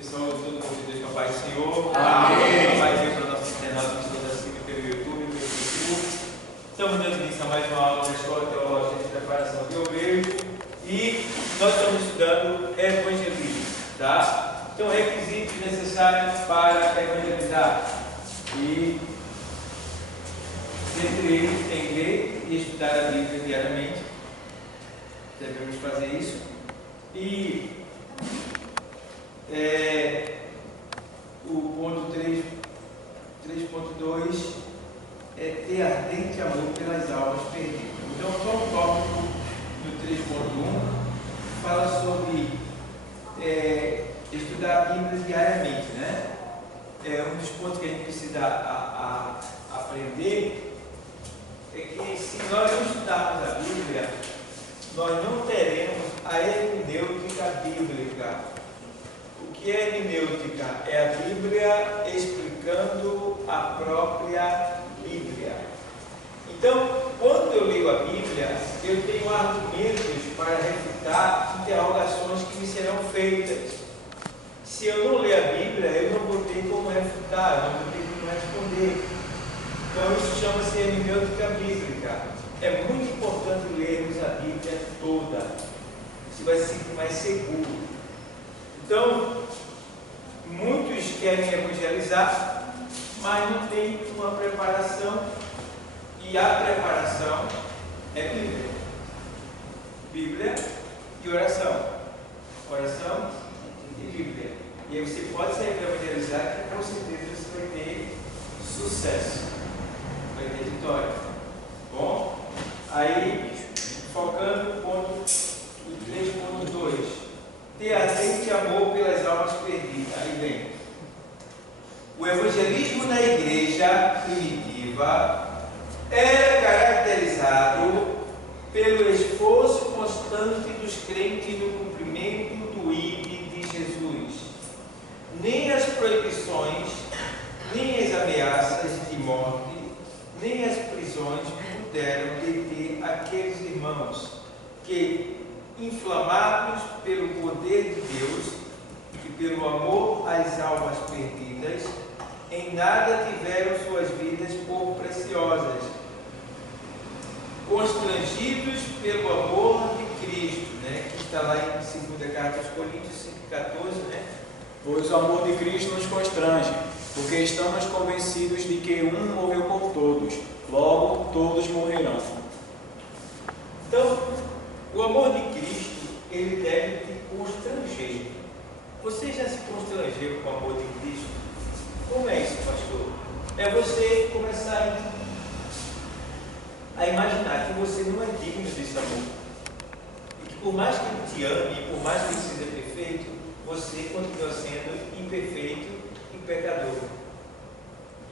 Pessoal, todo mundo de Deus, com a paz do Senhor. Amém. A paz de Deus para nossos internautas que estão assistindo pelo YouTube, pelo Facebook. Estamos dando início a mais uma aula da Escola Teológica de Preparação de Obreiros e nós estamos estudando evangelismo, tá? Então, requisitos necessários para evangelizar. E dentre eles tem ler e estudar a Bíblia diariamente. Devemos fazer isso. E o ponto 3.2 é ter ardente amor pelas almas perdidas. Então, só um tópico do 3.1 fala sobre estudar a Bíblia diariamente, né? Um dos pontos que a gente precisa aprender é que se nós não estudarmos a Bíblia, nós não teremos a hermenêutica bíblica. O que é hermenêutica? É a Bíblia explicando a própria Bíblia. Então, quando eu leio a Bíblia, eu tenho argumentos para refutar interrogações que me serão feitas. Se eu não ler a Bíblia, eu não vou ter como refutar, não vou ter como responder. Então, isso chama-se hermenêutica bíblica. É muito importante lermos a Bíblia toda. Você vai se sentir mais seguro. Então, muitos querem evangelizar, mas não tem uma preparação. E a preparação é Bíblia. Bíblia e oração. Oração e Bíblia. E aí você pode sair para evangelizar, que com certeza você vai ter sucesso. Vai ter vitória. Bom? Aí, focando no ponto 3.2, ter ardente amor pelas almas perdidas. Aí vem. O evangelismo na igreja primitiva era caracterizado pelo esforço constante dos crentes no cumprimento do ID de Jesus. Nem as proibições, nem as ameaças de morte, nem as prisões puderam deter aqueles irmãos que, inflamados pelo poder de Deus e pelo amor às almas perdidas, em nada tiveram suas vidas por preciosas, constrangidos pelo amor de Cristo, né? Que está lá em 2 Carta aos Coríntios 5,14, né? Pois o amor de Cristo nos constrange, porque estamos convencidos de que um morreu por todos, logo todos morrerão. Então, o amor de Cristo, ele deve te constranger. Você já se constrangeu com o amor de Cristo? Como é isso, pastor? É você começar a imaginar que você não é digno desse amor. E que por mais que ele te ame, por mais que ele seja perfeito, você continua sendo imperfeito e pecador.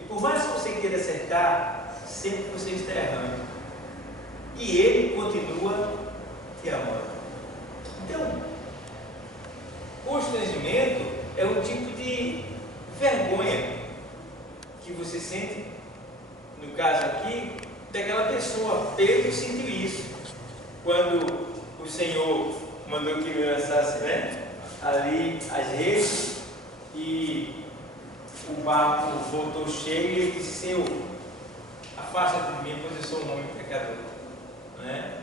E por mais que você queira acertar, sempre você está errando. E ele continua te amando. Então, constrangimento é um tipo de vergonha que você sente, no caso aqui, daquela pessoa. Pedro sentiu isso quando o Senhor mandou que ele lançasse, né, ali as redes e o barco voltou cheio e ele disse: Senhor, afasta de mim, pois eu sou um homem pecador. Né?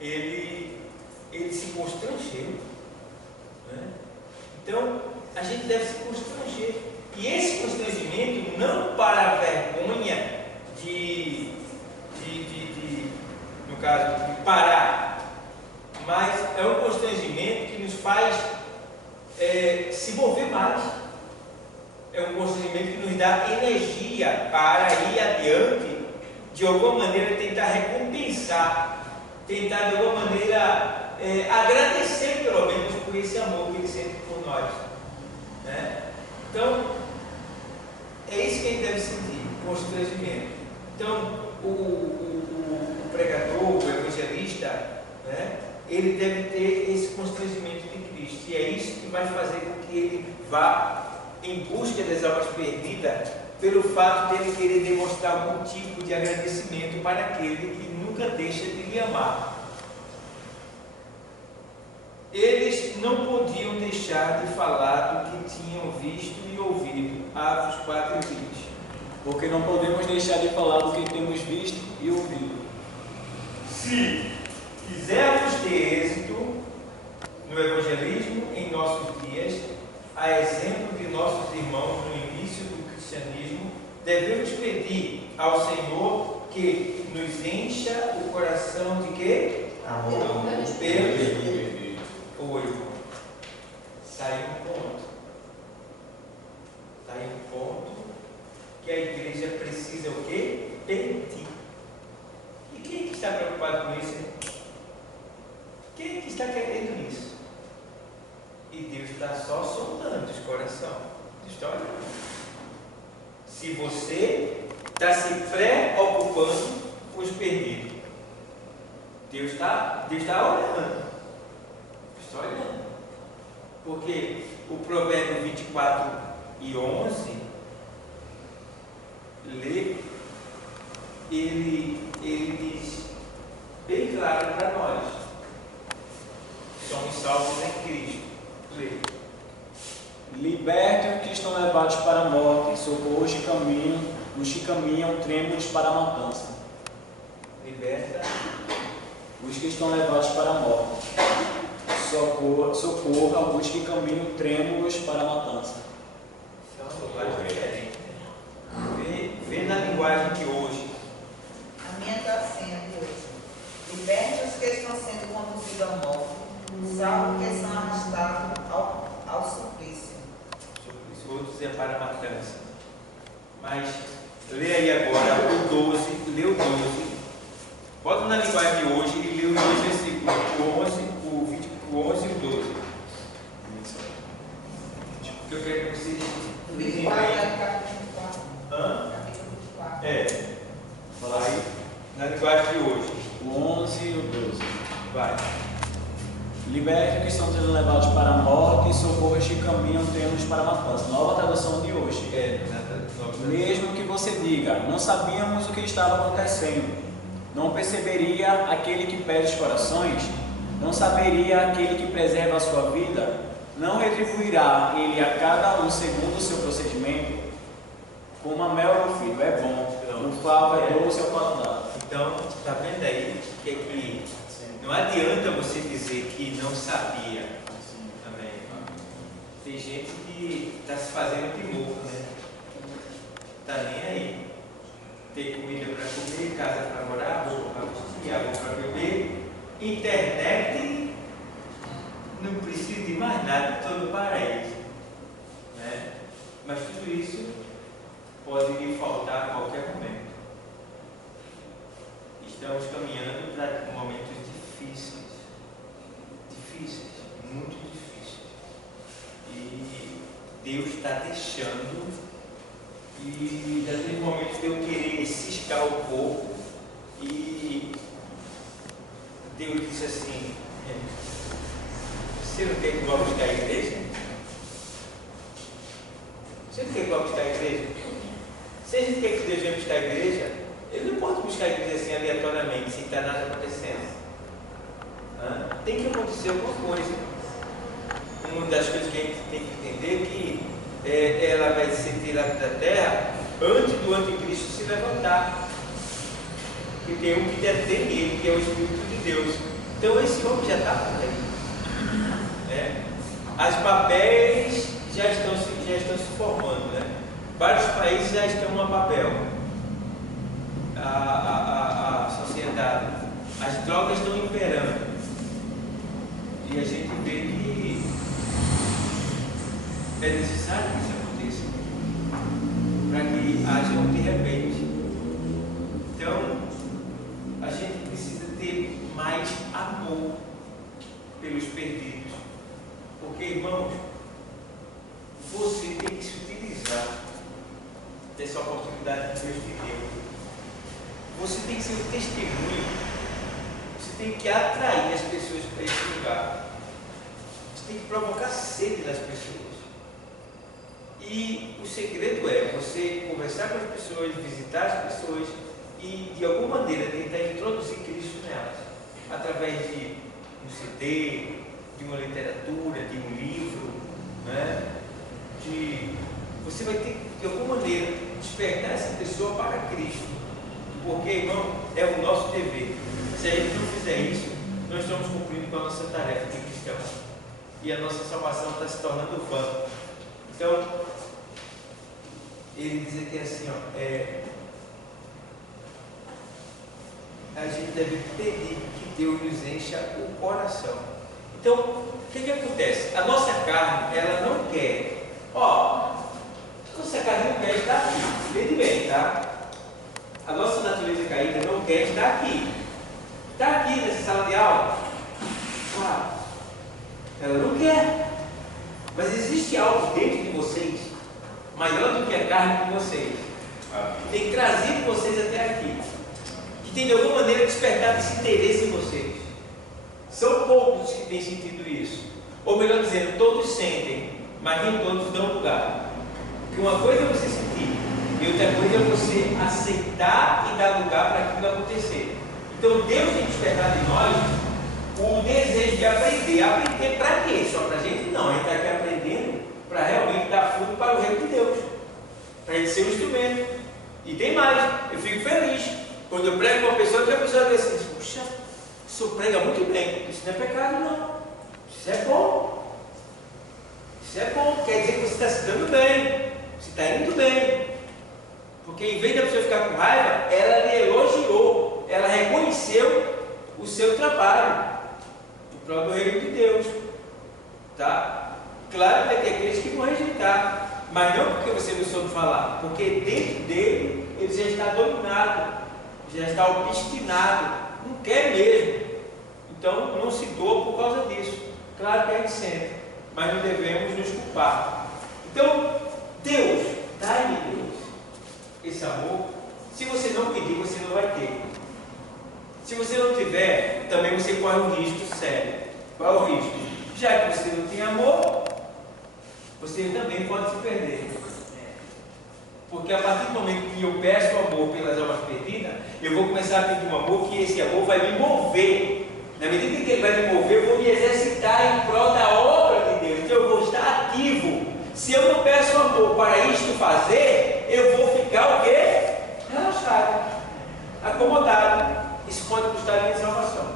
Ele se constrangeu. Né? Então, a gente deve se constranger. E esse constrangimento não para a vergonha no caso, de parar, mas é um constrangimento que nos faz se mover mais. É um constrangimento que nos dá energia para ir adiante, de alguma maneira tentar recompensar, tentar de alguma maneira agradecer pelo menos por esse amor que ele sente por nós. Né? Então, é isso que a gente deve sentir, constrangimento. Então, o pregador, o evangelista, né, ele deve ter esse constrangimento de Cristo. E é isso que vai fazer com que ele vá em busca das almas perdidas, pelo fato de ele querer demonstrar algum tipo de agradecimento para aquele que nunca deixa de lhe amar. Eles não podiam deixar de falar do que tinha visto e ouvido. Atos 4:20. Porque não podemos deixar de falar do que temos visto e ouvido. Se quisermos ter êxito no evangelismo em nossos dias, a exemplo de nossos irmãos no início do cristianismo, devemos pedir ao Senhor que nos encha o coração de quê? Amor. Oi, irmão. Está aí um ponto. Está aí um ponto que a igreja precisa o quê? Pedir. E quem é que está preocupado com isso? Hein? Quem é que está querendo isso? E Deus está só sondando os corações. Está olhando. Se você está se preocupando com os perdidos, Deus está olhando. Está olhando. Porque o Provérbio 24:11 ele diz bem claro para nós: somos salvos em Cristo. Lê. Liberte os que estão levados para a morte, socorro os que caminham trêmulos para a matança. Liberta Os que estão levados para a morte, socorra os que caminham trêmulos para a matança. Isso é uma linguagem diferente. Vê na linguagem de hoje. A minha está sendo hoje. Liberte os que estão sendo conduzidos à morte, salvo os que são arrastados ao suplício. Outros é para a matança. Mas lê aí agora o 12, lê o 12. Bota na linguagem de hoje e lê os dois versículos, o 11 e o 12. Porque eu quero que vocês 24 lembrem. é o capítulo 24. Hã? Capítulo 24. É. Vai na linguagem de hoje. O 11 e o 12. Vai. Liberte os que estão sendo levados para a morte e socorra os que caminham trêmulos para a matança. Nova tradução de hoje. Mesmo que você diga, não sabíamos o que estava acontecendo, não perceberia aquele que pede os corações, não saberia aquele que preserva a sua vida, não retribuirá ele a cada um segundo o seu procedimento? Como a mel, meu filho, é bom, o favo é doce ao paladar. Então, está vendo aí que não adianta você dizer que não sabia também. Tem gente que está se fazendo de louco, né? Está nem aí. Tem comida para comer, casa para morar, roupa para vestir, água para beber, internet, não precisa de mais nada, todo paraíso. Né? Mas tudo isso pode lhe faltar a qualquer momento. Estamos caminhando para momentos difíceis, muito difíceis. E Deus está deixando. E já teve momentos de eu querer ciscar o corpo e Deus disse assim: você não quer que vá buscar a igreja? Você não quer que vá buscar a igreja? Se a gente quer que Deus venha buscar a igreja, Ele não pode buscar a igreja assim aleatoriamente, sem estar nada acontecendo. Tem que acontecer alguma coisa. Uma das coisas que a gente tem que entender é que ela vai ser tirada da terra antes do anticristo se levantar. Porque tem um que detém ele, que é o Espírito de Deus. Então esse homem já está por aí. As Babéis já estão se formando. Né? Vários países já estão no Babel. A sociedade. As drogas estão imperando. E a gente vê que é necessário que isso aconteça para que haja um de repente. Então, a gente precisa ter mais amor pelos perdidos. Porque, irmãos, você tem que se utilizar dessa oportunidade que Deus te deu. Você tem que ser um testemunho. Você tem que atrair as pessoas para esse lugar. Você tem que provocar sede nas pessoas. E o segredo é você conversar com as pessoas, visitar as pessoas e, de alguma maneira, tentar introduzir Cristo nelas. Através de um CD, de uma literatura, de um livro, né? De você vai ter que, de alguma maneira, despertar essa pessoa para Cristo. Porque, irmão, é o nosso dever. Se a gente não fizer isso, nós estamos cumprindo com a nossa tarefa de cristão. E a nossa salvação está se tornando vã. Então, ele diz aqui assim, ó, a gente deve pedir que Deus nos encha o coração. Então, o que acontece? A nossa carne, ela não quer, a nossa carne não quer estar aqui, veja bem, tá? A nossa natureza caída não quer estar aqui. Está aqui nessa sala de aula? Ela não quer. Mas existe algo dentro de vocês, maior do que a carne de vocês, que tem trazido vocês até aqui, que tem de alguma maneira despertado esse interesse em vocês. São poucos que têm sentido isso. Ou melhor dizendo, todos sentem, mas nem todos dão lugar. Porque uma coisa é você sentir, e outra coisa é você aceitar e dar lugar para aquilo acontecer. Então Deus tem despertado em nós o desejo de aprender. Aprender para quê? Só para a gente? Não, a gente está aqui aprendendo para realmente dar fruto para o reino de Deus, para a gente ser um instrumento. E tem mais, eu fico feliz quando eu prego uma pessoa que a pessoa diz assim: puxa, o senhor prega muito bem. Isso não é pecado, não. Isso é bom. Isso é bom, quer dizer que você está se dando bem, você está indo bem. Porque em vez da pessoa ficar com raiva, ela lhe elogiou, ela reconheceu o seu trabalho, o próprio reino de Deus. Tá? Claro que tem aqueles que vão rejeitar, mas não porque você não soube falar, porque dentro dele ele já está dominado, já está obstinado, não quer mesmo. Então não se doa por causa disso. Claro que a gente sente, mas não devemos nos culpar. Então, Deus, dá-me Deus esse amor. Se você não pedir, você não vai ter. Se você não tiver, também você corre um risco sério. Qual é o risco? Já que você não tem amor, você também pode se perder. Porque a partir do momento que eu peço amor pelas almas perdidas, eu vou começar a pedir um amor, que esse amor vai me mover. Na medida que ele vai me mover, eu vou me exercitar em prol da obra de Deus. Então eu vou estar ativo. Se eu não peço amor para isto fazer, eu vou ficar o quê? Relaxado, acomodado. Isso pode custar a minha salvação.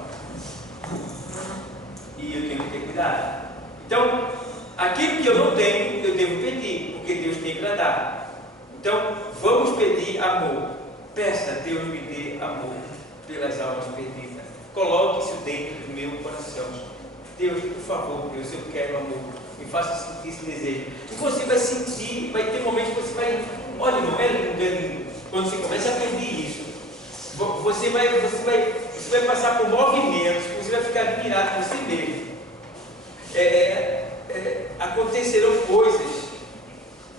E eu tenho que ter cuidado. Então, aquilo que eu não tenho, eu devo pedir, porque Deus tem que dar. Então, vamos pedir amor. Peça, Deus me dê amor pelas almas perdidas. Coloque isso dentro do meu coração. Deus, por favor, Deus, eu quero amor. Me faça sentir esse desejo. E você vai sentir, vai ter momentos que você vai, olha, irmão, é lindo. Quando você começa a pedir isso, você vai passar por movimentos, você vai ficar admirado com você mesmo. Acontecerão coisas,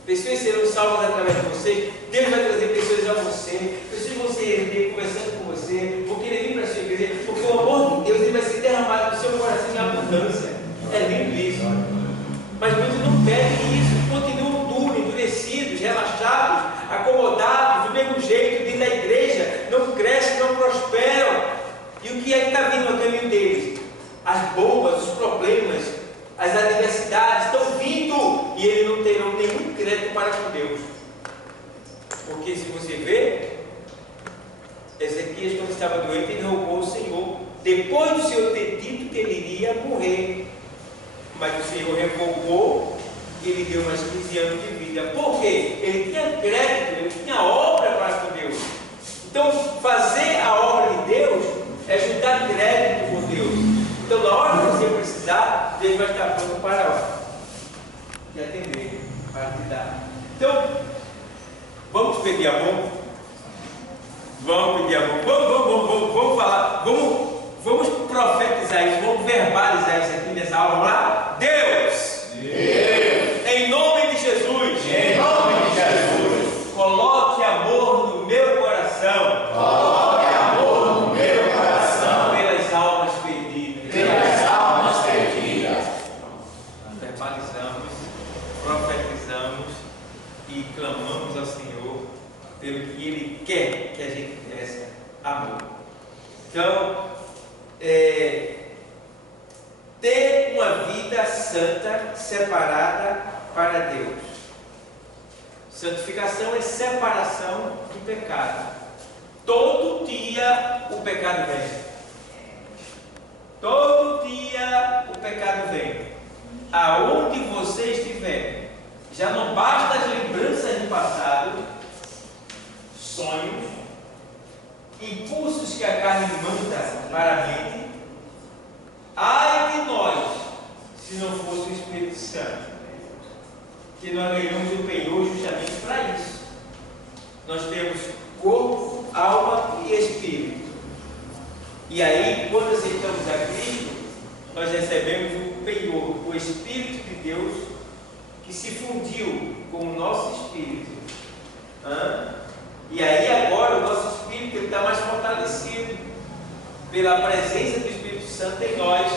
pessoas serão salvas através de você, Deus vai trazer pessoas a você, pessoas vão se erguer conversando com você, vão querer vir para a sua igreja, porque o amor de Deus ele vai ser derramado no seu coração em abundância. É lindo isso. Mas muitos não pedem isso, continuam duros, endurecidos, relaxados, acomodados, do mesmo jeito, dentro da igreja, não crescem, não prosperam. E o que é que está vindo no caminho deles? As bombas, os problemas, as adversidades estão vindo e eles não terão nenhum crédito para com Deus. Porque se você vê, Ezequias, quando estava doente, ele rogou ao Senhor, depois do Senhor ter dito que ele iria morrer. Mas o Senhor revogou e ele deu mais 15 anos de vida. Por quê? Ele tinha crédito, ele tinha obra para com Deus. Então, fazer a obra de Deus é juntar crédito com Deus. Então, na hora que você precisar, Deus vai estar pronto para te atender, para te dar. Então, vamos pedir amor? Vamos pedir amor. Vamos falar. Vamos profetizar isso, vamos verbalizar isso aqui nessa aula. Vamos lá? Deus! Em nome de Jesus! Em nome de Jesus! Coloque amor no meu coração! Coloque amor no meu coração! Pelas almas perdidas! Pelas almas perdidas! Verbalizamos, profetizamos e clamamos ao Senhor pelo que Ele quer que a gente tivesse amor. Então, ter uma vida santa, separada para Deus. Santificação é separação do pecado. Todo dia o pecado vem. Todo dia o pecado vem. Aonde você estiver, já não basta as lembranças do passado, sonhos, impulsos que a carne manda para a mente. Ai de nós, se não fosse o Espírito Santo, que nós ganhamos o penhor justamente para isso. Nós temos corpo, alma e espírito. E aí, quando aceitamos a Cristo, nós recebemos o penhor, o Espírito de Deus, que se fundiu com o nosso espírito. E aí agora o nosso espírito está mais fortalecido pela presença do Espírito Santo em nós,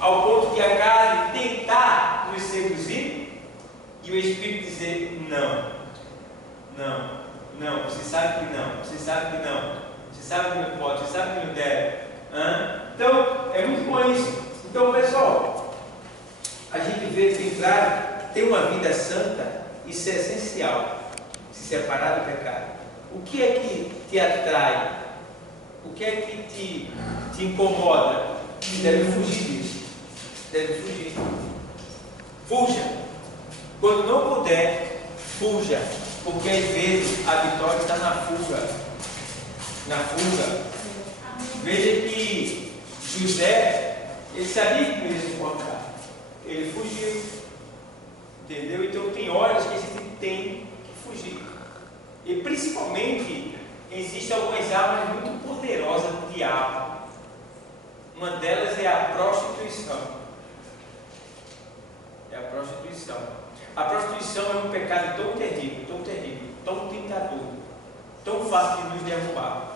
ao ponto de a carne tentar nos seduzir e o Espírito dizer: não, não, não, você sabe que não, você sabe que não, você sabe que não pode, você sabe que não deve. Então, é muito bom isso. Então, pessoal, a gente vê que, claro, ter uma vida santa, isso é essencial, se separar do pecado. O que é que te atrai? O que é que te incomoda? Você deve fugir disso. Deve fugir. Fuja. Quando não puder, fuja. Porque às vezes a vitória está na fuga. Na fuga. Veja que José, ele sabia que podia se encontrar. Ele fugiu. Entendeu? Então tem horas que a gente tem que fugir. E principalmente, existem algumas armas muito poderosas do diabo. Uma delas é a prostituição. É a prostituição. A prostituição é um pecado tão terrível, tão tentador, tão fácil de nos derrubar,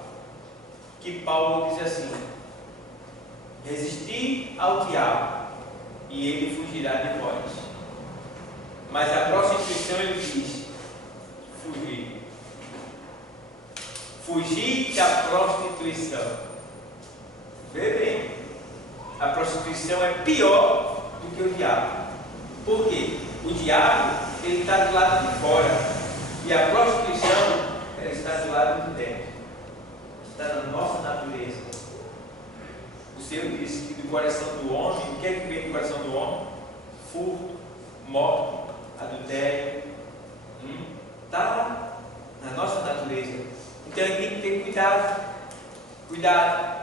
que Paulo diz assim: resistir ao diabo e ele fugirá de vós. Mas a prostituição, ele diz: fugir. Fugir da prostituição. Vê bem, a prostituição é pior do que o diabo. Por quê? O diabo, ele está do lado de fora, e a prostituição, ela está do lado de dentro. Está na nossa natureza. O Senhor disse que do coração do homem, o que é que vem do coração do homem? Furto, morte, adultério. Está lá, na nossa natureza. Então ele tem que ter cuidado. Cuidado.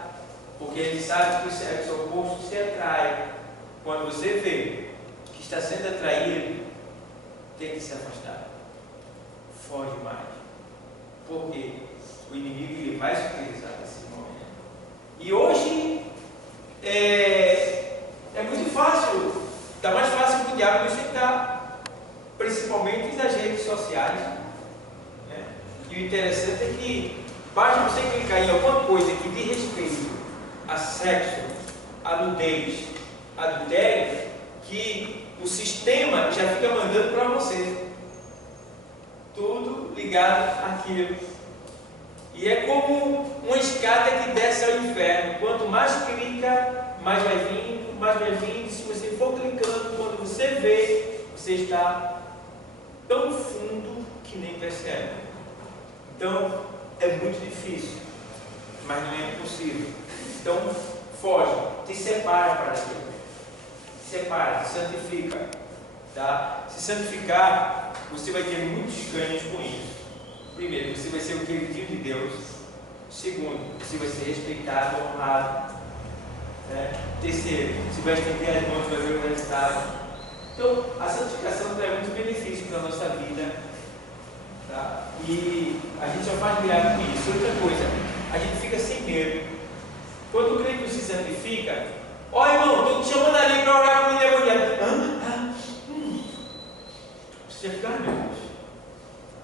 Porque ele sabe que o sexo oposto se atrai. Quando você vê que está sendo atraído, tem que se afastar. Foge mais. Porque o inimigo ele vai se utilizar nesse momento. E hoje é muito fácil. Está mais fácil para o diabo nos tentar. Principalmente nas redes sociais. Né? E o interessante é que basta você clicar em alguma coisa que diz respeito a sexo, a nudez, adultério, que o sistema já fica mandando para você. Tudo ligado àquilo. E é como uma escada que desce ao inferno. Quanto mais clica, mais vai vindo, mais vai vindo. Se você for clicando, quando você vê, você está tão fundo que nem percebe. Então, é muito difícil, mas não é impossível. Então, foge, te separa para Deus. Separa, te santifica. Tá? Se santificar, você vai ter muitos ganhos com isso. Primeiro, você vai ser o queridinho de Deus. Segundo, você vai ser respeitado, honrado. Né? Terceiro, você vai estender as mãos, vai ver o resultado. Então, a santificação traz muito benefício para a nossa vida. Tá? E a gente só faz milagre com isso. Outra coisa, a gente fica sem medo. Quando o crente se santifica, ó irmão, estou te chamando ali para orar com o endemoniado. Você fica, meu Deus.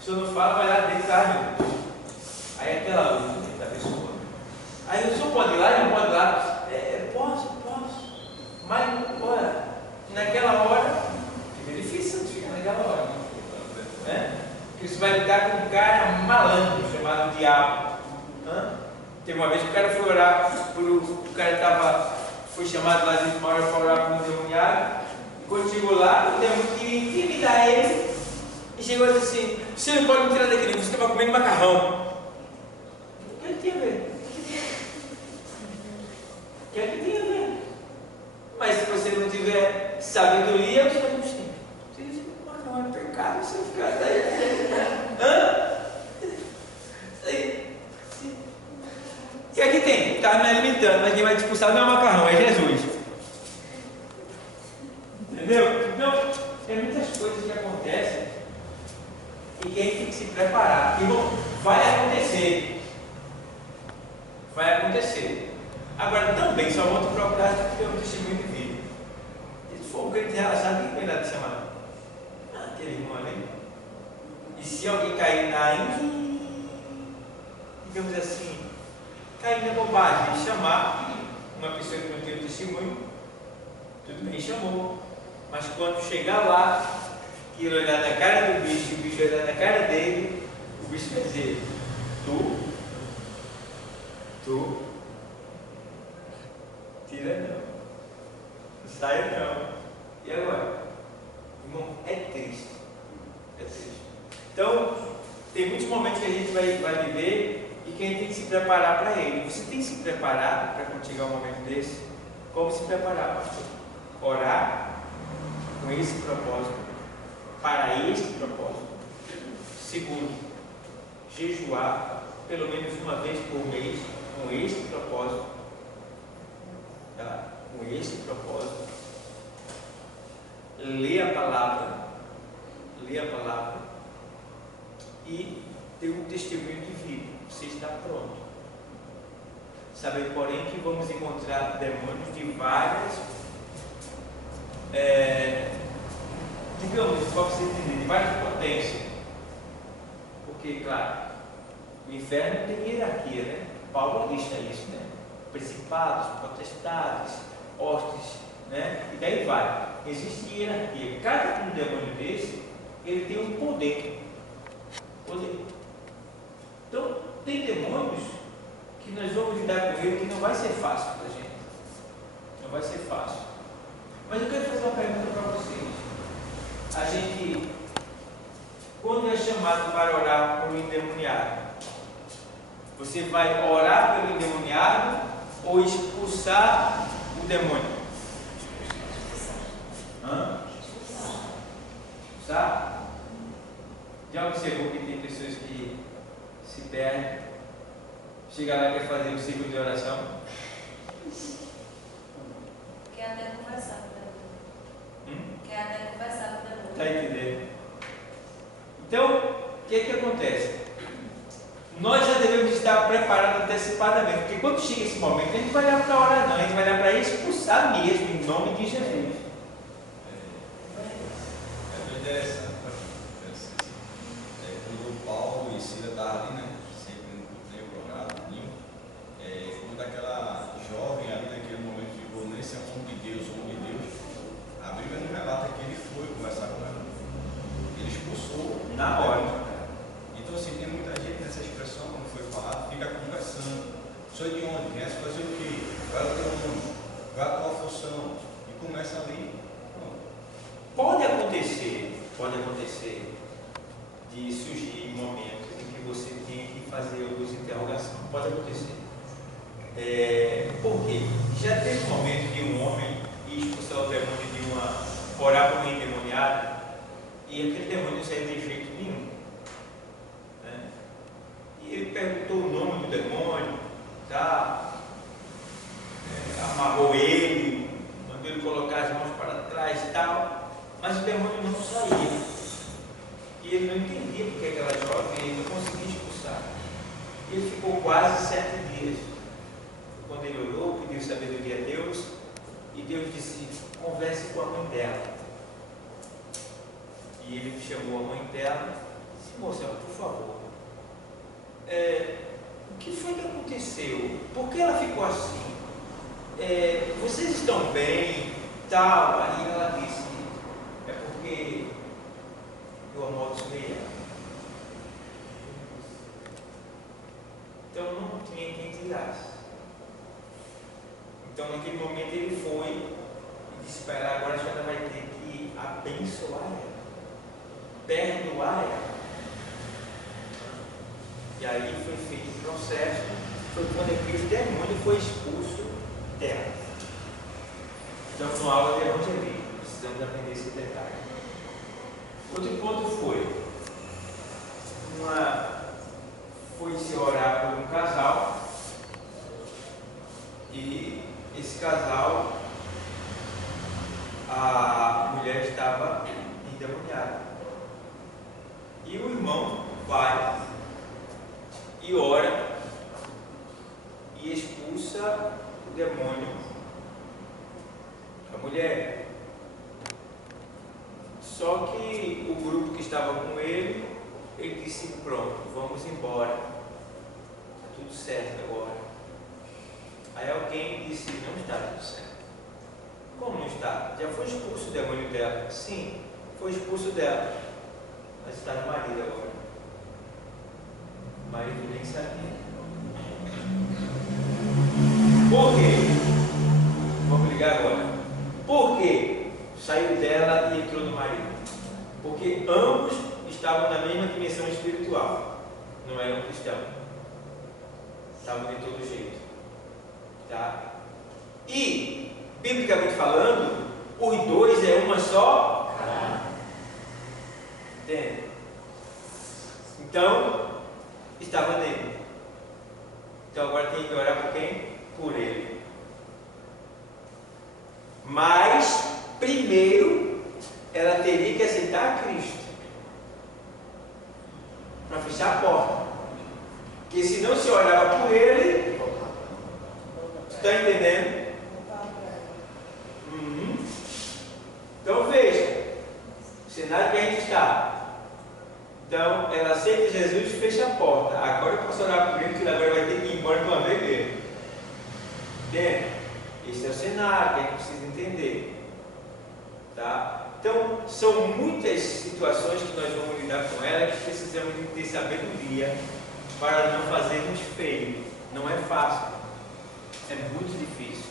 Se eu não falo, vai lá deitar, meu Deus. Aí aquela luz da pessoa. Aí o senhor pode ir lá, não pode ir lá? Posso. Mas, olha, naquela hora, fica difícil santificar naquela hora. Né? Porque você vai lidar com um cara malandro, chamado diabo. Teve uma vez que o cara foi orar, o cara foi chamado lá de uma hora para orar com o endemoniado, e quando chegou lá, o demônio queria intimidar ele, E chegou e disse assim: você não pode me tirar daqui, você estava comendo macarrão. O que tem a ver? O que é que tem a ver? Mas se você não tiver sabedoria, você vai dizer: você diz que macarrão é pecado, você fica daí. Hã? O que é que tem? Estava me alimentando, mas quem vai te expulsar não é o macarrão, é Jesus. Entendeu? Então, tem muitas coisas que acontecem e que a gente tem que se preparar. Irmão, vai acontecer. Vai acontecer. Agora, também só vão te procurar se tiver um testemunho de vida. Se for um crente relaxado, ninguém vai dar de chamar. Aquele irmão ali. E se alguém cair na digamos assim, cair na bobagem de chamar uma pessoa que não tem o testemunho, tudo bem, chamou. Mas quando chegar lá, que ele olhar na cara do bicho e o bicho olhar na cara dele, o bicho vai dizer: tu, tira não saia não. E agora? Irmão, é triste. É triste. Então, tem muitos momentos que a gente vai viver e que a gente tem que se preparar para ele. Você tem que se preparar para quando chegar um momento desse? Como se preparar, pastor? Orar com esse propósito, para esse propósito. Segundo, jejuar pelo menos uma vez por mês com esse propósito. Tá? Com esse propósito. Ler a palavra. E ter um testemunho de vida. Você está pronto. Saber, porém, que vamos encontrar demônios de várias, digamos, para você entender, de várias potências. Porque, claro, o inferno tem hierarquia, né? Paulo lista isso, né? Principados, potestades, hostes, né? E daí vai. Existe hierarquia. Cada um demônio desse, ele tem um poder. Então, tem demônios que nós vamos lidar com ele que não vai ser fácil para a gente. Não vai ser fácil. Mas eu quero fazer uma pergunta para vocês. A gente, quando é chamado para orar por um endemoniado, você vai orar pelo endemoniado ou expulsar o demônio? Expulsar? Já observou que tem pessoas que se perdem, chega lá e quer fazer um ciclo de oração? Quer até conversar com o demônio. Quer até conversar com o demônio. Está entendendo? Então, o que acontece? Nós já devemos estar preparados antecipadamente, porque quando chega esse momento, a gente não vai dar para orar não, a gente vai dar para expulsar mesmo, em nome de Jesus. É interessante. Quando Paulo e Sila estavam ali, né? Sempre no tempo orado, quando aquela jovem ali naquele momento ficou nesse homem de Deus, a Bíblia não relata que ele foi conversar com ela. Ele expulsou Na hora. Então, assim, tem muita gente nessa expressão, como foi falado, fica conversando. Sou de onde? Viesse fazer o quê? Qual é o teu nome? Qual é a tua função? E começa ali. Pode acontecer de surgir momentos em que você tem que fazer algumas interrogações. Pode acontecer. Por quê? Já teve um momento de um homem expulsar o demônio orar por um endemoniado e aquele demônio não saiu de jeito nenhum. Né? E ele perguntou o nome do demônio, tá? Amarrou ele, mandou ele colocar as mãos para trás e tal, mas o demônio não saía. E ele não entendia porque aquela jovem não conseguia expulsar. E ele ficou quase 7 dias. Quando ele orou, pediu sabedoria a Deus, e Deus disse: converse com a mãe dela. E ele chamou a mãe dela e disse: moça, por favor, o que foi que aconteceu? Por que ela ficou assim? Vocês estão bem? Tal. Aí ela disse: é porque eu amaldiçoei ela. Então não tinha quem tirasse. Então naquele momento ele foi e disse para ela: agora a senhora vai ter que abençoar ela, perdoar perdoar ela. E aí foi feito o processo, foi quando aquele demônio foi expulso dela. Então, uma aula de evangelismo, precisamos aprender esse detalhe. Outro ponto foi se orar por um casal, e esse casal, a mulher estava endemoniada. E o irmão vai e ora e expulsa o demônio da mulher. Só que o grupo que estava com ele disse: pronto, vamos embora, está tudo certo agora. Aí alguém disse: não está tudo certo. Como não está? Já foi expulso o demônio dela. Sim, foi expulso dela, mas está no marido agora. O marido nem sabia. Por quê? Vamos ligar agora. Por quê? Saiu dela e entrou no marido. Porque ambos estavam na mesma dimensão espiritual. Não eram cristãos. Estavam de todo jeito. Tá? E, biblicamente falando, os dois é uma só. Entende? Então, estava nele. Então agora tem que orar por quem? Por ele. Mas, primeiro, ela teria que aceitar Cristo para fechar a porta. Porque se não se orava por ele, está entendendo? Então veja o cenário que a gente está. Então ela aceita Jesus e fecha a porta. Agora eu posso orar por ele, que ele agora vai ter que ir embora de uma vez dele. Entende? Esse é o cenário que a gente precisa entender. Tá? Então, são muitas situações que nós vamos lidar com ela, que precisamos de ter sabedoria para não fazermos feio. Não é fácil. É muito difícil.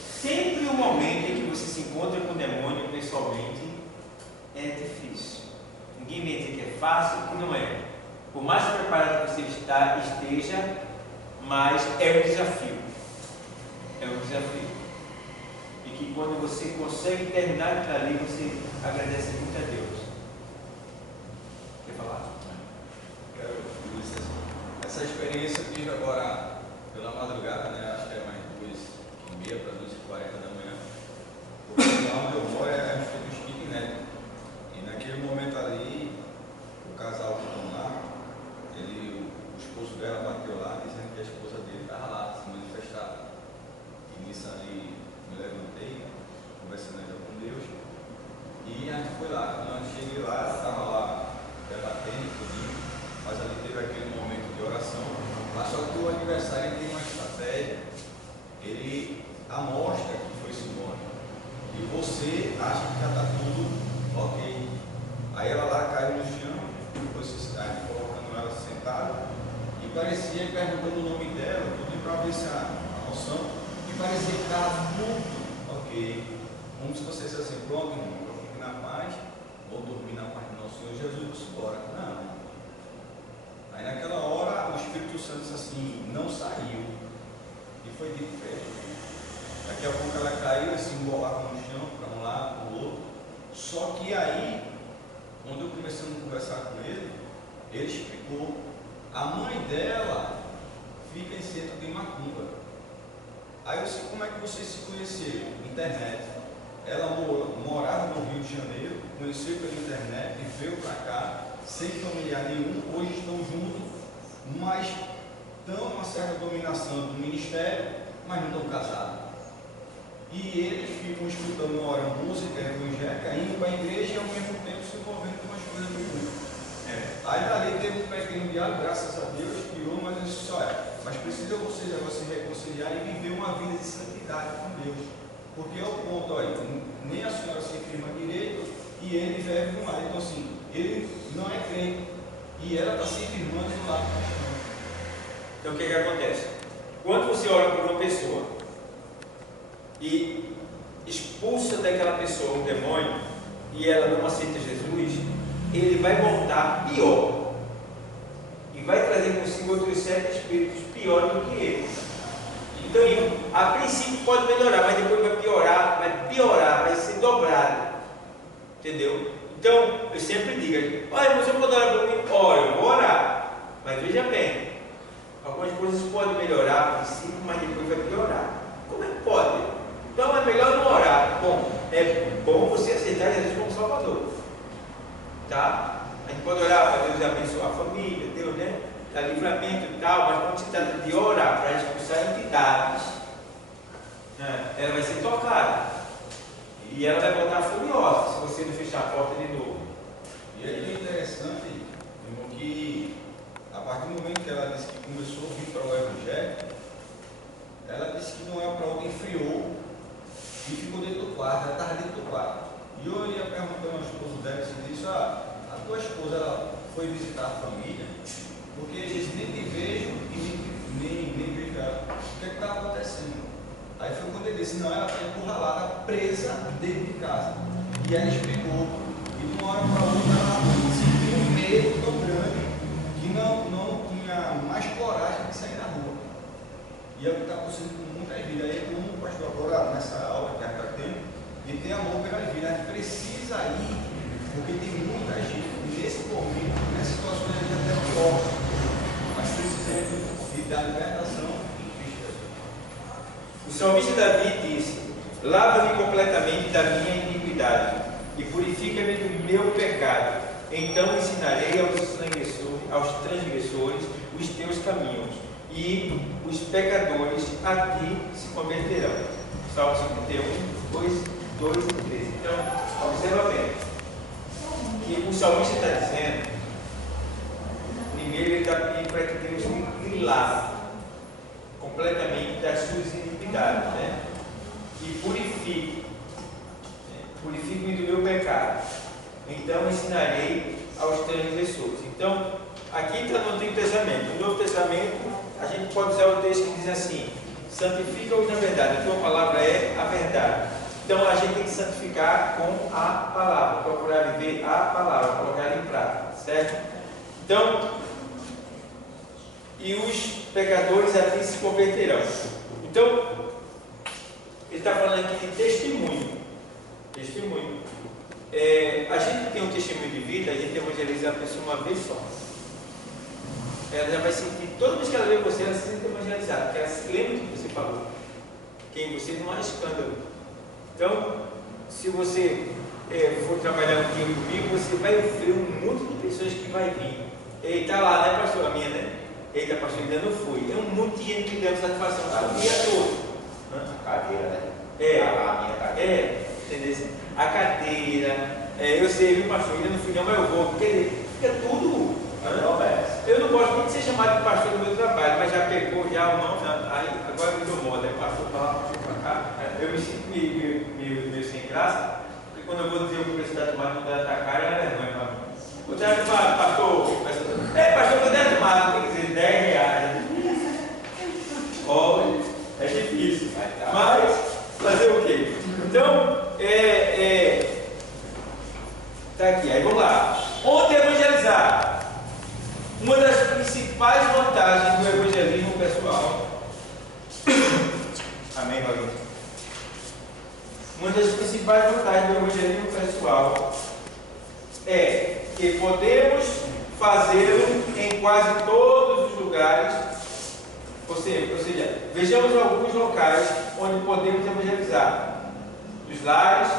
Sempre o momento em que você se encontra com o demônio pessoalmente é difícil. Ninguém vai dizer que é fácil, que não é. Por mais preparado que você esteja, mas é um desafio. É um desafio. E que quando você consegue terminar aquilo ali, você agradece muito a Deus. Quer falar? Quero dizer, essa experiência eu tive agora pela madrugada, né? Acho que é mais 2h30 para 2h40 da manhã. Porque lá onde eu moro é um Instituto Net. E naquele momento ali, o casal que estão lá, o esposo dela bateu lá, dizendo que a esposa dele estava lá, se manifestava. E nisso ali me levantei, conversando ainda com Deus, e a gente foi lá. Quando eu cheguei lá, ela estava lá debatendo, tudinho, mas ali teve aquele momento de oração. Mas só que o aniversário tem uma estratégia, ele amostra que foi simbólico. E você acha que já está tudo ok. Aí ela lá caiu no chão, depois colocando ela sentada, e parecia perguntando o nome dela, tudo para ver se a noção, e parecia que estava muito ok. Como se você dissesse assim: pronto, irmão, eu fico na paz, vou dormir na paz do nosso Senhor Jesus, embora. Não. Aí naquela hora o Espírito Santo disse assim: não saiu. E foi dito para ele. Daqui a pouco ela caiu, se embolava no chão, para um lado, para o outro. Só que aí, quando eu comecei a conversar com ele, ele explicou: a mãe dela fica em centro de macumba. Aí eu disse: como é que vocês se conheceram? Internet. Ela morava no Rio de Janeiro, conheceu pela internet e veio para cá, sem familiar nenhum. Hoje estão juntos, mas estão uma certa dominação do ministério, mas não estão casados. E eles ficam escutando uma hora música evangélica, indo para a igreja e ao mesmo tempo se envolvendo com as coisas do mundo. Aí dali teve um pequeno diálogo, graças a Deus, pior, mas eu disse: olha, mas precisa vocês agora se reconciliar e viver uma vida de santidade com Deus. Porque é o ponto, olha, nem a senhora se firma direito e ele vive com ela. Então assim, ele não é crente e ela está se firmando do lado cristão. Então o que acontece? Quando você ora por uma pessoa e expulsa daquela pessoa um demônio, e ela não aceita Jesus, ele vai voltar pior. E vai trazer consigo outros 7 espíritos piores do que ele. Então, a princípio pode melhorar, mas depois vai piorar, vai ser dobrado. Entendeu? Então, eu sempre digo, olha, você pode orar por mim? Ora, eu vou orar. Mas veja bem, algumas coisas podem melhorar a princípio, mas depois vai piorar. Como é que pode? Então é melhor não orar. Bom, é bom você aceitar Jesus como Salvador. Tá? A gente pode orar para Deus abençoar a família, Deus, né? Dar livramento e tal, mas quando se trata de orar para expulsar entidades, ela vai ser tocada. E ela vai voltar furiosa se você não fechar a porta de novo. E é interessante, irmão, que a partir do momento que ela disse que começou a vir para o Evangelho, ela disse que não é para onde enfriou e ficou dentro do quarto, ela estava dentro do quarto. E eu ia perguntando ao esposo dela, se disse, a tua esposa ela foi visitar a família, porque eles nem te vejo e nem vejo ela. O que é que está acontecendo? Aí foi quando ele disse, não, ela está encurralada, presa dentro de casa. E ela explicou, e de uma hora para outra ela sentiu um medo tão grande que não tinha mais coragem de sair na rua. E é o que está acontecendo com muitas vidas. Aí, como o pastor agora, nessa aula que a gente está tendo, e tem amor pelas vidas, a gente precisa ir, porque tem muita gente nesse momento, nessa situação de até pior, mas precisa de dar libertação em Cristo Jesus. O salmista Davi disse: lava-me completamente da minha iniquidade e purifica-me do meu pecado. Então ensinarei aos transgressores os teus caminhos, e os pecadores a ti se converterão. Salmo 51, 2 e 13. Então, observa bem que o salmista está dizendo, primeiro ele está pedindo para que Deus lhe lave completamente das suas iniquidades, né? E purifique-me do meu pecado. Então ensinarei aos transgressores. Então, aqui está no Antigo Testamento. No Novo Testamento, a gente pode usar o texto que diz assim: santifica-os na verdade. A tua palavra é a verdade. Então, a gente tem que santificar com a palavra, procurar viver a palavra, colocar ela em prática, certo? Então, e os pecadores a ti se converterão. Então, ele está falando aqui de testemunho. Testemunho. A gente tem um testemunho de vida, a gente evangeliza a pessoa uma vez só. Ela já vai sentir, toda vez que ela vê você, ela se sente evangelizada, porque ela se lembra do que você falou. Quem você não há escândalo. Então, se você for trabalhar um dia comigo, você vai ver um monte de pessoas que vai vir. Ele está lá, né, pastor? A minha, né? Eita, pastor, ainda não fui. É um monte de gente que deu satisfação o dia todo. A cadeira, né? A minha cadeira. Entendeu? A cadeira. Eu sei, viu, pastor? Ainda não fui, não, mas eu vou. Porque fica tudo. Eu não gosto muito de ser chamado de pastor no meu trabalho, mas já pegou já o nome, aí agora me deu moda, aí pastor para lá, pastor para cá. Eu me sinto meio sem graça, porque quando eu vou dizer o que o preço da tomada não dá da cara, é vergonha para mim. O trabalho pastor, pastor, quando é tomada, tem que dizer 10 reais. Olha, é difícil, mas fazer o quê? Então, tá aqui, aí vamos lá. Onde evangelizar? Uma das principais vantagens do evangelismo pessoal. Amém, Valdir? Uma das principais vantagens do evangelismo pessoal é que podemos fazê-lo em quase todos os lugares. Ou seja, vejamos alguns locais onde podemos evangelizar. Nos lares,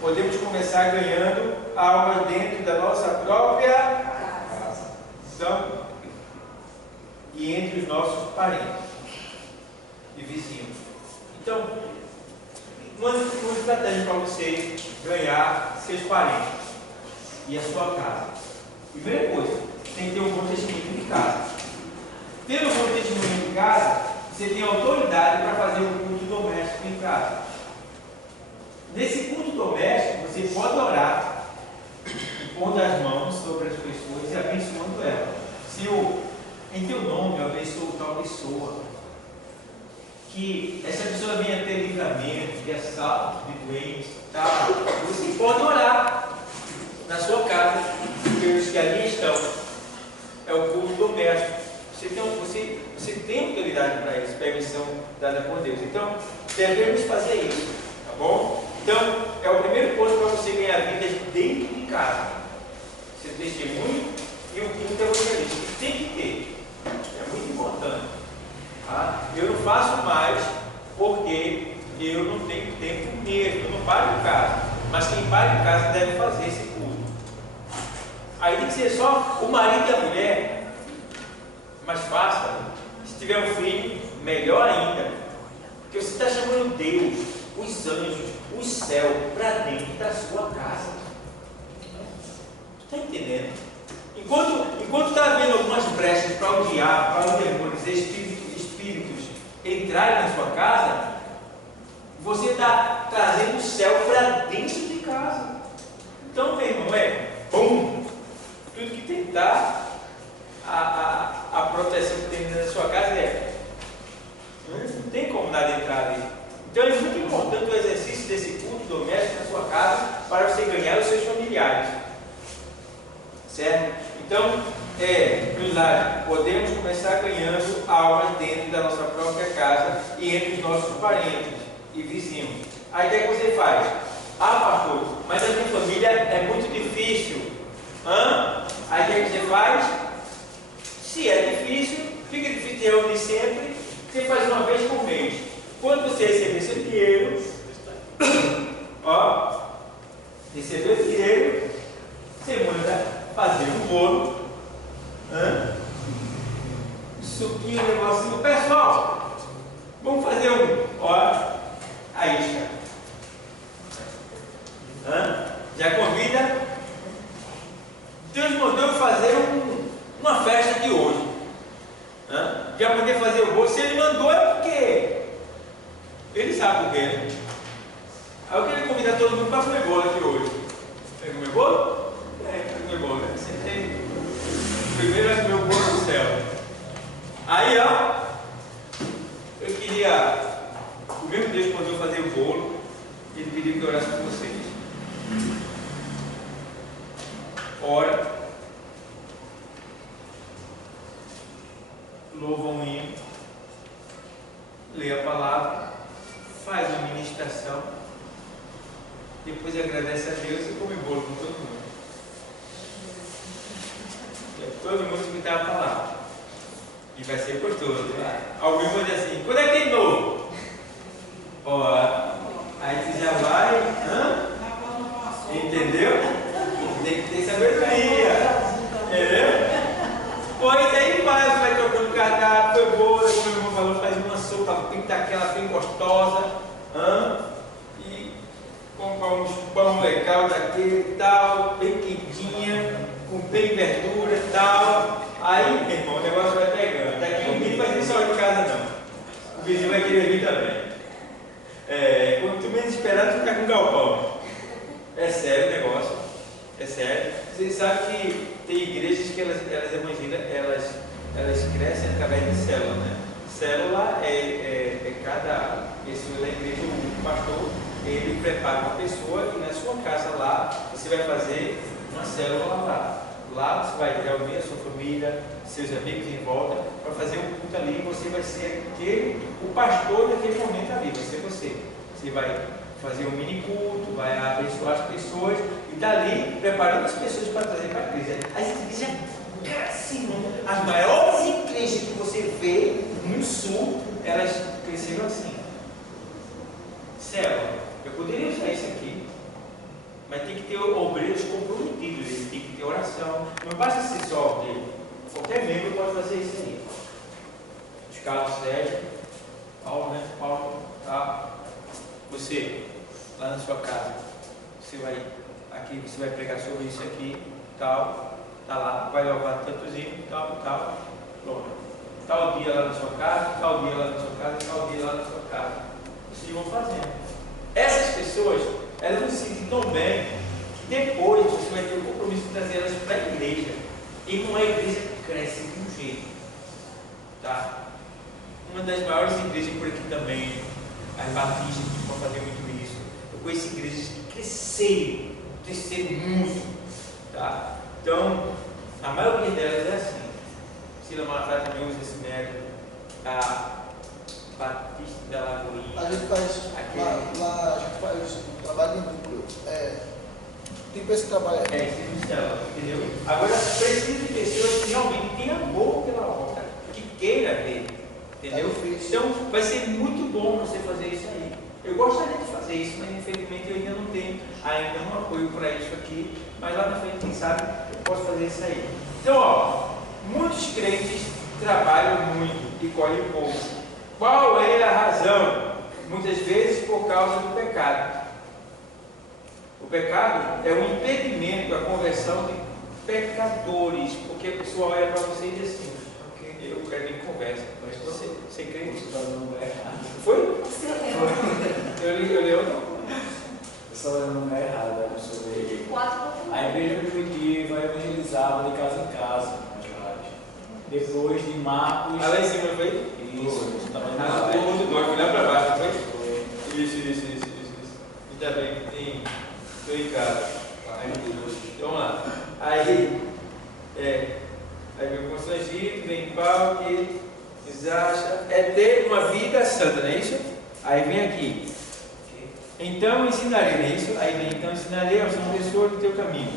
podemos começar ganhando almas dentro da nossa própria casa. Então, e entre os nossos parentes e vizinhos. Então, uma estratégia para você ganhar seus parentes e a sua casa. Primeira coisa, tem que ter um bom testemunho de casa. Tendo um bom testemunho de casa, você tem autoridade para fazer um culto doméstico em casa. Nesse culto doméstico, você pode orar, pondo as mãos sobre as pessoas e abençoando elas. Se eu, em teu nome, eu abençoo tal pessoa, que essa pessoa venha ter livramento de assalto, de doença, tá? Você pode orar. tem autoridade para isso, permissão dada por Deus. Então, devemos fazer isso, tá bom? Então, é o primeiro ponto para você ganhar vida dentro de casa. Seu testemunho e o quinto é o evangelismo, que tem que ter. É muito importante. Tá? Eu não faço mais porque eu não tenho tempo mesmo, eu não paro em casa. Mas quem para em casa deve fazer esse culto. Aí tem que ser só o marido e a mulher. Mas faça. Se tiver um filho, melhor ainda. Porque você está chamando Deus, os anjos, o céu para dentro da sua casa. Está entendendo? Enquanto está havendo algumas brechas para o diabo, para os demônios, espíritos entrarem na sua casa, você está trazendo o céu para dentro de casa. Então, meu irmão, bom. Tudo que tentar a proteção que tem dentro da sua casa não tem como nada entrar ali. Então é muito importante o exercício desse culto doméstico na sua casa para você ganhar os seus familiares. Certo? Então, podemos começar ganhando almas dentro da nossa própria casa e entre os nossos parentes e vizinhos. Aí o que é que você faz? Pastor, mas a minha família é muito difícil. Aí o que é que você faz? Se é difícil, fica difícil de reunir sempre, você faz uma vez por mês. Quando você receber seu dinheiro, receber o dinheiro, você manda fazer um bolo, suquinho, um negocinho. Pessoal, vamos fazer a isca. Já convida. Deus mandou fazer uma festa de hoje. Já poder fazer o bolo. Se ele mandou é porque ele sabe por quê, né? Aí eu queria convidar todo mundo para comer bolo aqui hoje. Quer comer bolo? Quer comer bolo, né? Você tem. Primeiro é comer o bolo do céu. Aí, eu queria. O mesmo Deus mandou fazer o bolo. Ele pediu que eu orasse por vocês. Ora, louva um hino, lê a palavra, faz uma ministração, depois agradece a Deus e come bolo com todo mundo. Todo mundo escutar a palavra. E vai ser gostoso, né? Alguém vai dizer assim, quando é que tem novo? Aí você já vai, entendeu? Tem que ter sabedoria, entendeu? Pois aí vai trocando cardápio, foi boa, como o irmão falou, faz uma sopa, pinta aquela bem gostosa, e compra um pão legal daquele e tal, bem quentinha, com bem verdura e tal. Aí, meu irmão, o negócio vai pegando. Daqui ninguém vai ter só de casa não. O vizinho vai querer vir também. Quando tu menos esperar, tu fica com galpão. É sério o negócio. É sério. Vocês sabem que tem igrejas que elas crescem através de célula, né? Célula é cada pessoa da igreja, o pastor, ele prepara uma pessoa e na sua casa lá, você vai fazer uma célula lá. Lá você vai reunir a sua família, seus amigos em volta, para fazer um culto ali, e você vai ser o pastor daquele momento ali, vai ser você. Você vai fazer um mini culto, vai abençoar as pessoas e está ali preparando as pessoas para trazer para a igreja. As igrejas crescem, as maiores igrejas que você vê no sul, elas cresceram assim. Célula, eu poderia usar isso aqui, mas tem que ter obreiros comprometidos, tem que ter oração. Não basta ser só obreiro, qualquer membro pode fazer isso aí. Os Carlos Sérgio, Paulo, né? Paulo, tá? Você, lá na sua casa, você vai pregar sobre isso aqui, tal, tá lá, vai levar tantos hinos, tal, pronto. Tal dia lá na sua casa, tal dia lá na sua casa, tal dia lá na sua casa. Vocês vão fazendo. Essas pessoas, elas vão se sentir tão bem que depois você vai ter o compromisso de trazer elas para a igreja. E com a igreja cresce de um jeito. Tá? Uma das maiores igrejas por aqui também, as batistas que vão fazer muito isso. Eu conheço igrejas que cresceram muito. Tá? Então, a maioria delas é assim. Sila Malafaia também usa esse método. a Batista da Lagoinha. A gente faz, Aqui. lá a gente faz um trabalho em duplo. Tipo esse trabalho aí. É, instituição, entendeu? Agora, precisa de pessoas que realmente tenham amor pela obra, que queira ver, entendeu? Então, vai ser muito bom você fazer isso aí. Eu gostaria de fazer isso, mas infelizmente eu ainda não tenho ainda um apoio para isso aqui, mas lá na frente, quem sabe, eu posso fazer isso aí. Então, ó, muitos crentes trabalham muito e colhem pouco. Qual é a razão? Muitas vezes por causa do pecado. O pecado é um impedimento à conversão de pecadores, porque a pessoa olha para você e diz assim: ok, eu quero ir em conversa, mas você crê nisso? Foi? Eu li outra. Eu só lembro o nome errado, a pessoa veio. 4 A igreja primitiva evangelizava de casa em casa, depois de Marcos. Ah, lá em cima foi? Isso, estava Ah, indo muito bom, fui lá para baixo, foi? foi. Isso. Ainda bem que tem. Estou em casa. Então vamos lá. Aí vem constrangido, vem Paulo, que eles acham é ter uma vida santa, não é isso? Aí vem aqui. Então ensinarei, não é isso? Aí vem, então ensinarei a uma pessoa do teu caminho.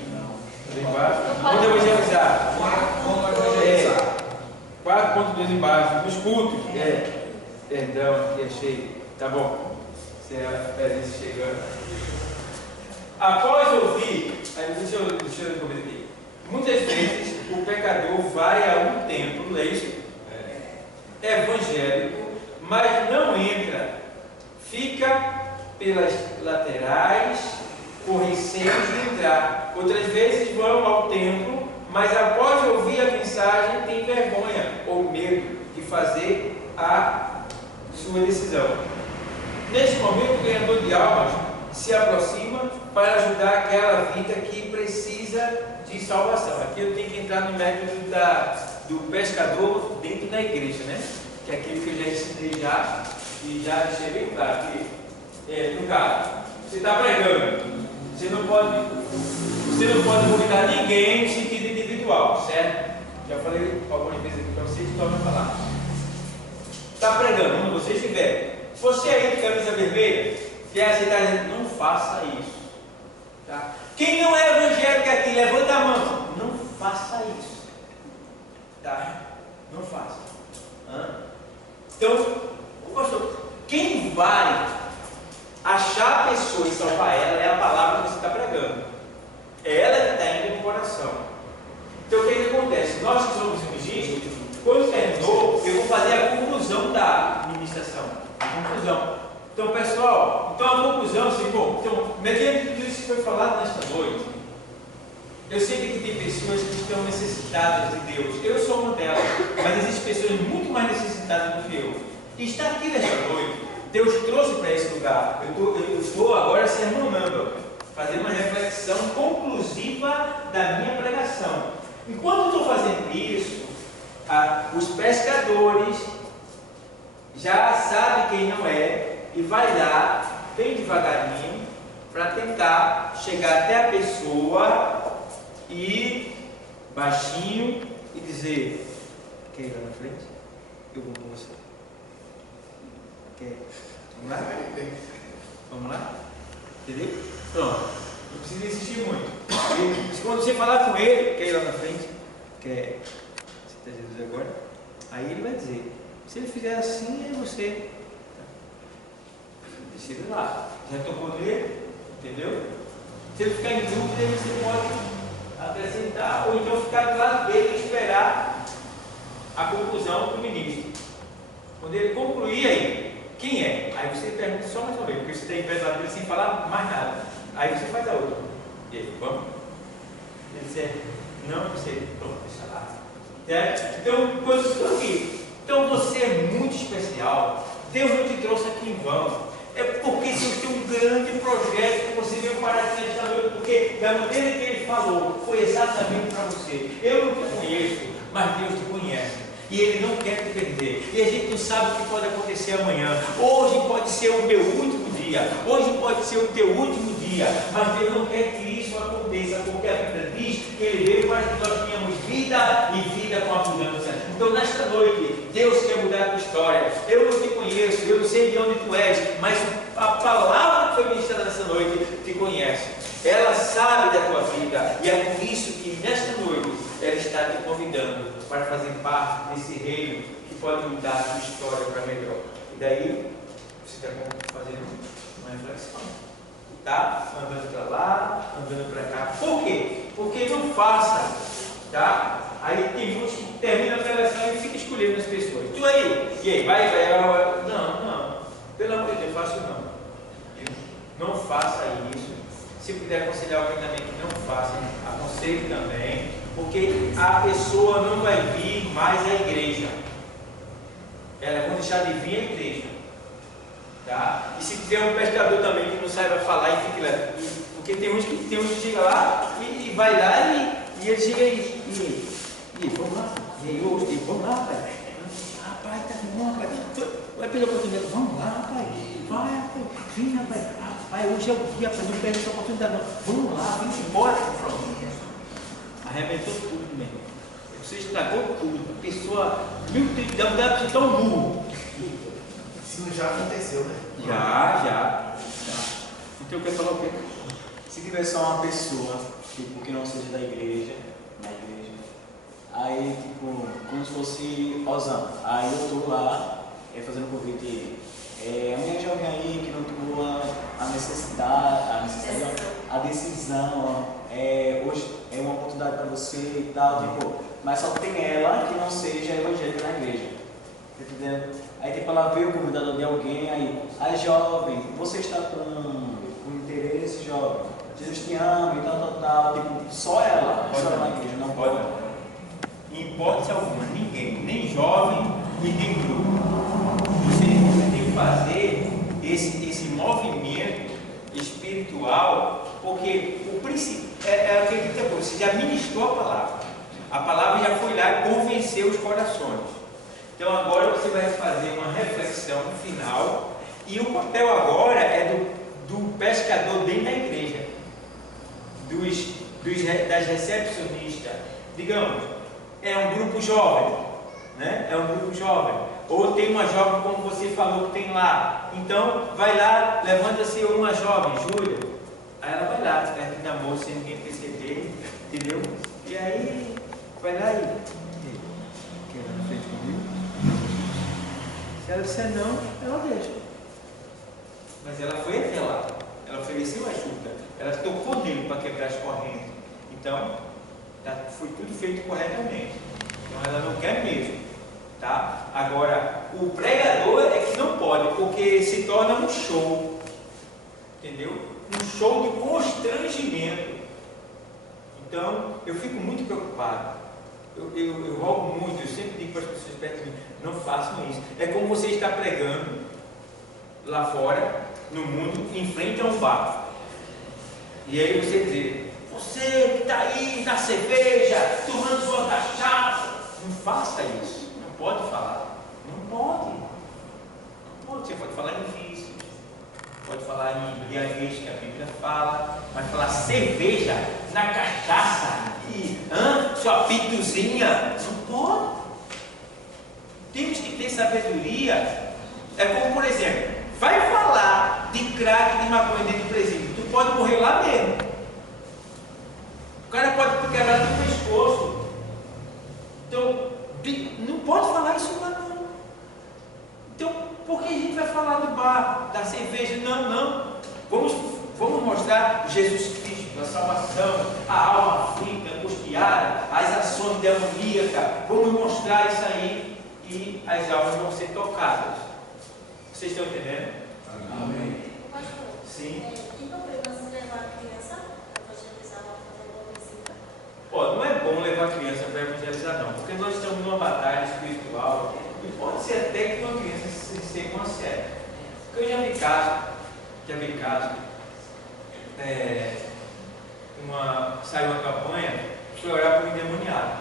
Vem embaixo. Onde evangelizar? Vamos evangelizar. 4.2 embaixo, nos cultos. Perdão, aqui achei. Tá bom. Você é a presença chegando. Após ouvir, aí deixa eu comentar aqui. Muitas vezes o pecador vai a um templo, não é isso? Evangélico, mas não entra, fica pelas laterais, com receio de entrar. Outras vezes vão ao templo, mas após ouvir a mensagem tem vergonha ou medo de fazer a sua decisão. Neste momento, o ganhador de almas se aproxima para ajudar aquela vida que precisa de salvação. Aqui eu tenho que entrar no método do pescador dentro da igreja, né? Que é aquilo que eu já ensinei e já deixei bem claro que, no caso, você está pregando, você não pode convidar ninguém no sentido individual, certo? Já falei algumas vezes aqui para vocês, então vou falar. Está pregando, onde você estiver. Você aí de camisa vermelha, que aceitar, não faça isso. Tá? Quem não é evangélico aqui, levanta a mão. Não faça isso. Tá? Não faça. Então, pastor, quem vai achar a pessoa e salvar ela é a palavra que você está pregando. É ela que está indo no coração. Então, o que acontece? Nós que somos imagistas, quando terminou, eu vou fazer a conclusão da ministração. A conclusão. Então, pessoal, a conclusão, assim, bom, mediante tudo isso que foi falado nesta noite, eu sei que tem pessoas que estão necessitadas de Deus. Eu sou uma delas, mas existem pessoas muito mais necessitadas do que eu. E está aqui nesta noite, Deus trouxe para esse lugar. Eu estou agora sermonando, fazendo uma reflexão conclusiva da minha pregação. Enquanto eu estou fazendo isso, os pescadores já sabem quem não é e vai lá, bem devagarinho, para tentar chegar até a pessoa e baixinho e dizer: quer ir lá na frente? Eu vou com você. Quer? Vamos lá? Vamos lá? Entendeu? Pronto. Não precisa insistir muito. E quando você falar com ele, quer ir lá na frente? Quer? Você está Jesus agora? Aí ele vai dizer. Se ele fizer assim, é você. Deixa ele lá. Já tocou nele? Entendeu? Se ele ficar em dúvida, você pode acrescentar, ou então ficar do lado dele e esperar a conclusão do ministro. Quando ele concluir aí, quem é? Aí você pergunta só mais uma vez, porque você está em pé do lado dele sem falar mais nada. Aí você faz a outra. E ele, vamos? Ele disser, não, você, pronto, deixa lá. Certo? Então, coisas estão aqui. Então você é muito especial. Deus não te trouxe aqui em vão. É porque Deus tem um grande projeto que você veio parar aqui nesta noite, porque da maneira que Ele falou, foi exatamente para você. Eu não te conheço, mas Deus te conhece. E Ele não quer te perder. E a gente não sabe o que pode acontecer amanhã. Hoje pode ser o meu último dia. Hoje pode ser o teu último dia. Mas Deus não quer que isso aconteça, porque a Bíblia diz que Ele veio para que nós tenhamos vida e vida com abundância. Então Senhor, nesta noite, Deus quer mudar a tua história. Eu não te conheço, eu não sei de onde tu és, mas a palavra que foi ministrada nessa noite te conhece. Ela sabe da tua vida e é por isso que nesta noite ela está te convidando para fazer parte desse reino que pode mudar a tua história para melhor. E daí você está fazendo uma reflexão, tá? Andando para lá, andando para cá. Por quê? Porque não faça, tá? Aí tem muitos que terminam a preleção e fica escolhendo as pessoas. Tu aí, e aí, vai. Não, pelo amor de Deus, faça não. Não faça isso. Se puder aconselhar alguém também que não faça, aconselhe também, porque a pessoa não vai vir mais à igreja. Ela vai deixar de vir à igreja. Tá? E se tiver um pescador também que não saiba falar e fique lá, porque tem uns que chega lá e vai lá e ele chega e vamos lá, vamos lá, pai. Rapaz, tá bom, rapaz. Vai pela oportunidade, vamos lá, rapaz. Vai, rapaz. Vem, rapaz. Rapaz, hoje é o dia, rapaz. Não perde essa oportunidade, não. Vamos lá, vem embora. Arrebentou tudo, meu irmão. Você estragou tudo. A pessoa, meu Deus, dá para você dar um burro. Isso já aconteceu, né? Já. Então eu quero falar o quê? Se tiver só uma pessoa, tipo, que não seja da igreja, na igreja, aí, tipo, como se fosse Osana, aí eu tô lá, fazendo um convite, amanhã jovem aí que não tomou a decisão, hoje é uma oportunidade para você e tal, tipo, mas só tem ela que não seja evangélica na igreja, tá entendendo? Aí tipo, ela veio convidada de alguém, aí jovem, você está com interesse, jovem, Jesus te ama e tal, tipo, só ela na igreja, não pode. Em hipótese alguma, ninguém, nem jovem e nem grupo. Você tem que fazer esse movimento espiritual, porque o princípio é aquele que você já ministrou a palavra já foi lá e convenceu os corações. Então agora você vai fazer uma reflexão final e o papel agora é do pescador dentro da igreja, das recepcionistas, digamos, é um grupo jovem, né? É um grupo jovem, ou tem uma jovem como você falou que tem lá, então vai lá, levanta-se uma jovem, Júlia, aí ela vai lá, perto da moça sem ninguém perceber, entendeu? E aí, vai lá e quer ir na frente comigo? Se ela disser não, ela deixa. Mas ela foi até lá, ela ofereceu ajuda, ela tocou nele para quebrar as correntes. Então, foi tudo feito corretamente. Então ela não quer mesmo. Tá? Agora, o pregador é que não pode, porque se torna um show. Entendeu? Um show de constrangimento. Então, eu fico muito preocupado. Eu rogo muito, eu sempre digo para as pessoas perto de mim, não façam isso. É como você está pregando lá fora, no mundo, em frente a um bar. E aí você dizer, você que está aí na cerveja, tomando sua cachaça, não faça isso. Não pode falar. Não pode. Você pode falar em vício, pode falar em embriaguez, que a Bíblia fala, mas falar cerveja na cachaça e sua pituzinha, não pode. Temos que ter sabedoria. É como, por exemplo, vai falar de crack, de maconha dentro do presídio, tu pode morrer lá mesmo. O cara pode te quebrar no pescoço. Então, não pode falar isso lá não. Então, por que a gente vai falar do bar, da cerveja? Não. Vamos mostrar Jesus Cristo, a salvação, a alma aflita, angustiada, as ações demoníacas. Vamos mostrar isso aí e as almas vão ser tocadas. Vocês estão entendendo? Amém. Pastor, Sim. que problema levar a criança para evangelizar ou fazer alguma visita? Não é bom levar a criança para evangelizar não, porque nós estamos numa batalha espiritual e pode ser até que uma criança se conserve. Porque eu já vi caso, saiu uma campanha, foi orar por um endemoniado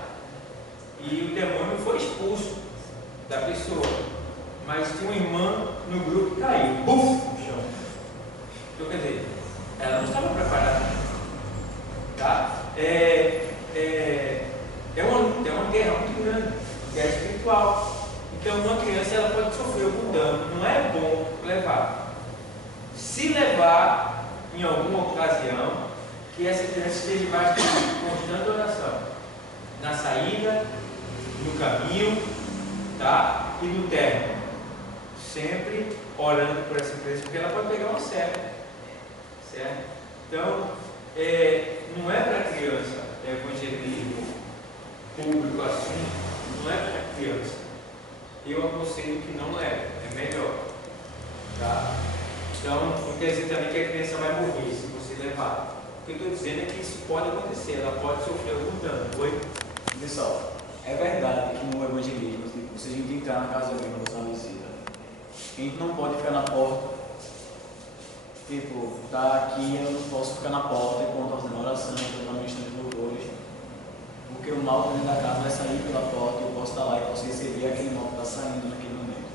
e o demônio foi expulso da pessoa, mas tinha uma irmã no grupo que caiu, buf, no chão. Então quer dizer, ela não estava preparada, tá? É uma luta, é uma guerra muito grande. que é espiritual. Então uma criança ela pode sofrer algum dano, não é bom levar. Se levar em alguma ocasião, que essa criança esteja debaixo de constante oração, na saída, no caminho, tá? E no término, sempre orando por essa criança, porque ela pode pegar uma certo? Então, não é para criança, evangelismo público assim, não é para criança. Eu aconselho que não leve, é melhor, tá? Então, não quer dizer também que a criança vai morrer se você levar. O que eu estou dizendo é que isso pode acontecer, ela pode sofrer algum dano. Oi? Pessoal, é verdade que no evangelismo, tipo, se a gente entrar na casa de alguém para fazer uma visita, a gente não pode ficar na porta. Tipo, tá aqui, eu não posso ficar na porta enquanto estou fazendo oração, estou ministrando de louvores, porque o mal dentro da casa vai sair pela porta e eu posso estar lá e posso receber aquele mal que está saindo naquele momento.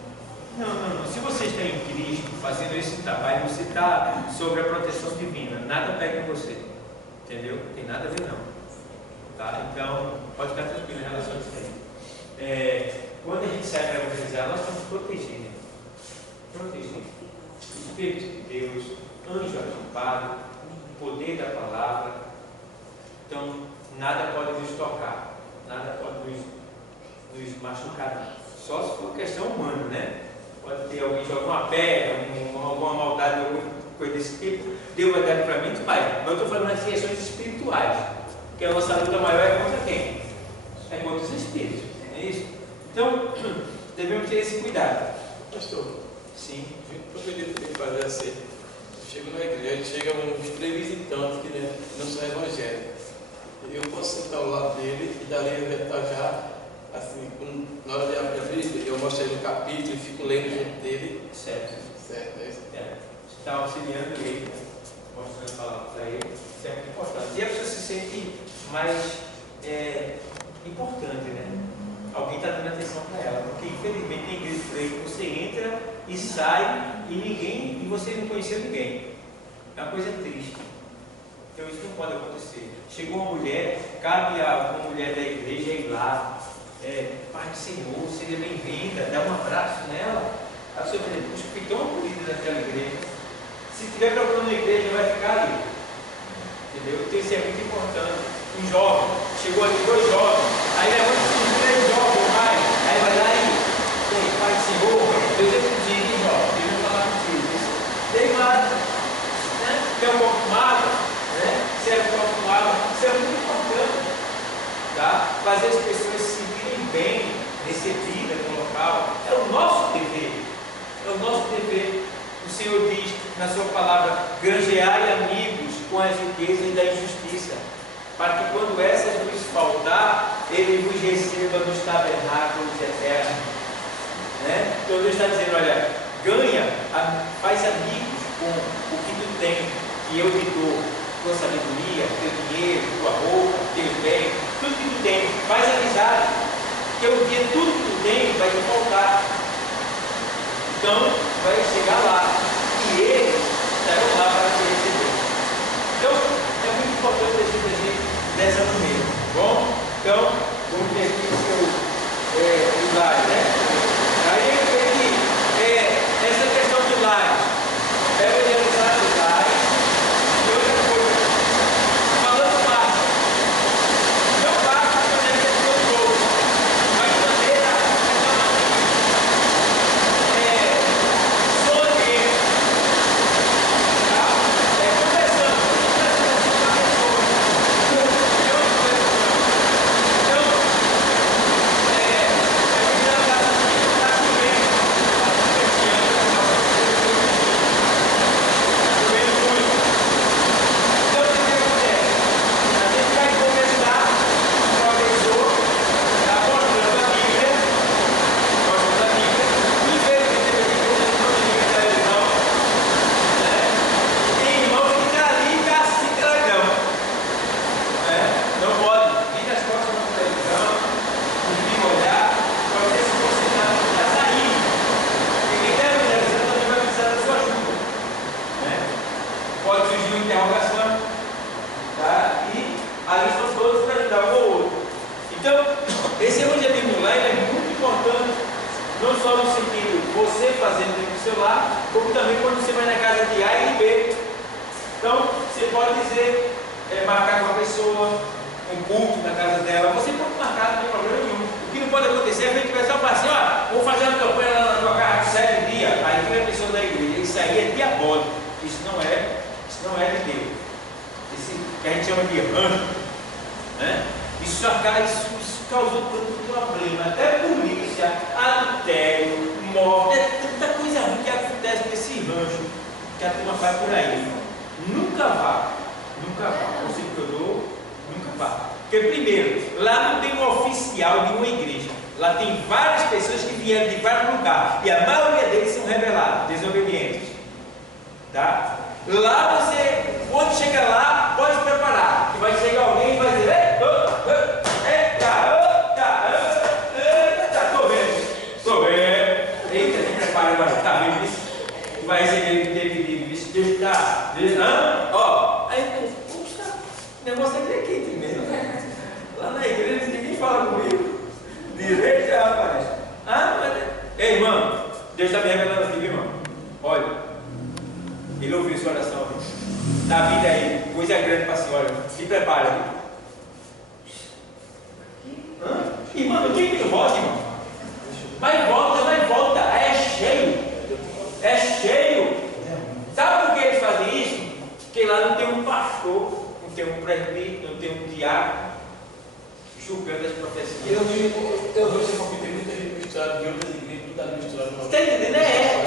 Não. Se você está em Cristo fazendo esse trabalho, você está sob a proteção divina. Nada pega em você. Entendeu? Não tem nada a ver não. Tá? Então, pode ficar tranquilo em relação a isso aí. Quando a gente sai para evangelizar, nós estamos protegidos. Espírito de Deus, anjo acampado, poder da palavra. Então, nada pode nos tocar, nada pode nos machucar. Só se for questão humana, né? Pode ter alguém jogar uma pedra, alguma maldade, alguma coisa desse tipo. Deus vai dar para mim, mas eu estou falando das questões espirituais, que a nossa luta maior é contra quem? É contra os espíritos, é isso? Então, devemos ter esse cuidado. Pastor, Sim. poderia também fazer assim. Chego na igreja, chegam uns 3 visitantes que não são evangélicos. Eu posso sentar ao lado dele e dali eu já estar já, assim, na hora de abrir a Bíblia, eu mostro ele um capítulo e fico lendo junto dele. Certo. Certo, é isso. Você está auxiliando ele, mostrando a palavra para ele, isso é muito importante. E a pessoa se sente mais importante, né? Alguém está dando atenção para ela, porque infelizmente tem igreja por aí que você entra e sai e você não conheceu ninguém. É uma coisa triste. Então isso não pode acontecer. Chegou uma mulher, cabe a uma mulher da igreja ir lá, Pai do Senhor, seja bem-vinda, dá um abraço nela. A pessoa diz, puxa, fui tão acolhida naquela igreja. Se estiver procurando uma igreja, vai ficar ali. Entendeu? Então isso é muito importante. Um jovem, chegou aqui 2 jovens, aí levanta os 3 jovens, pai, aí vai lá e Pai do Senhor, Deus é contigo, jovem, Deus vai falar contigo. Tem mais, né? Que é um pouco malo, né? Serve um pouco malo, isso é muito importante, tá? Fazer as pessoas se sentirem bem, recebidas no local, é o nosso dever, O Senhor diz na sua palavra, granjeai amigos com as riquezas da injustiça, para que quando essas vos faltar, Ele vos receba nos tabernáculos eternos. Né? Então Deus está dizendo, olha, faz amigos com o que tu tem, que eu te dou, tua sabedoria, teu dinheiro, tua roupa, teus bens, tudo que tu tem, faz amizade, porque um dia tudo que tu tem vai te faltar. Então vai chegar lá e eles estarão lá para te receber. Então é muito importante a gente dessa maneira. Bom, então vamos ter aqui o seu slide, né? Aí eu vejo que essa questão de lares, evangelizar os lares, e outra coisa, falando fácil, não fácil de maneira que as pessoas outras, mas de maneira sonhando, Não só no sentido você fazendo dentro do seu lar, como também quando você vai na casa de A e de B. Então, você pode dizer, marcar com a pessoa, um culto na casa dela, você pode marcar, não tem problema nenhum. O que não pode acontecer é a gente vai só falar assim, vou fazer uma campanha lá na tua casa 7 dias, aí vem a pessoa da igreja. Isso aí é diabólico, isso não é de Deus. Esse que a gente chama de rancho, né? Isso causou tanto problema, até polícia, adultério, morte, tanta coisa ruim que acontece nesse rancho que a turma faz por aí. Nunca vá, o conselho que eu dou, nunca vá. Porque primeiro, lá não tem um oficial de uma igreja, lá tem várias pessoas que vieram de vários lugares, e a maioria deles são rebelados, desobedientes. Tá? Lá você, quando chega lá, pode se preparar, que vai chegar alguém e vai dizer, estou vendo, eita, se prepara agora, tá vendo isso? Vai receber isso, Deus está, aí, puxa, o negócio aqui é quente mesmo, né? Lá na igreja ninguém fala comigo, direito, rapaz, ei, irmão, Deus está me revelando aqui, irmão, olha, Ele ouviu sua oração, dá vida aí, coisa grande para a senhora, se prepara. Irmão, não tem que volta, irmão. Vai e volta, é cheio. Sabe por que eles fazem isso? Porque lá não tem um pastor, não tem um presbítero, não tem um diácono julgando as profecias. Eu vi esse conflito, tem muita gente misturada de outras igrejas, tudo ali misturado. Você está entendendo?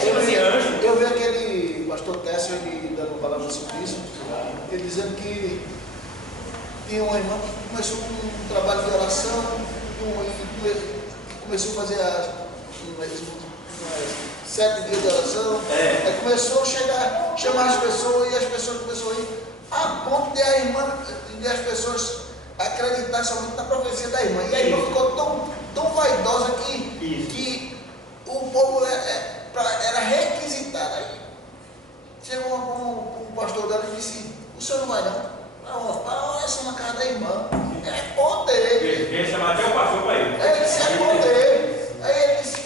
Chama assim anjo. Eu vi aquele pastor Tessio, ele dando palavra sobre isso, ele dizendo que tinha uma irmã que começou com um trabalho de oração e começou a fazer umas 7 dias de oração. Aí começou a chamar as pessoas e as pessoas começaram a ir a ponto de a irmã, de as pessoas acreditar somente na profecia da irmã. E a irmã ficou tão vaidosa que o povo era requisitado. Aí chegou um pastor dela e disse: o senhor não vai não? Não, essa é uma casa da irmã. É poder. Quem chamar até o pastor para ele. Ele disse: é poder. Aí ele disse: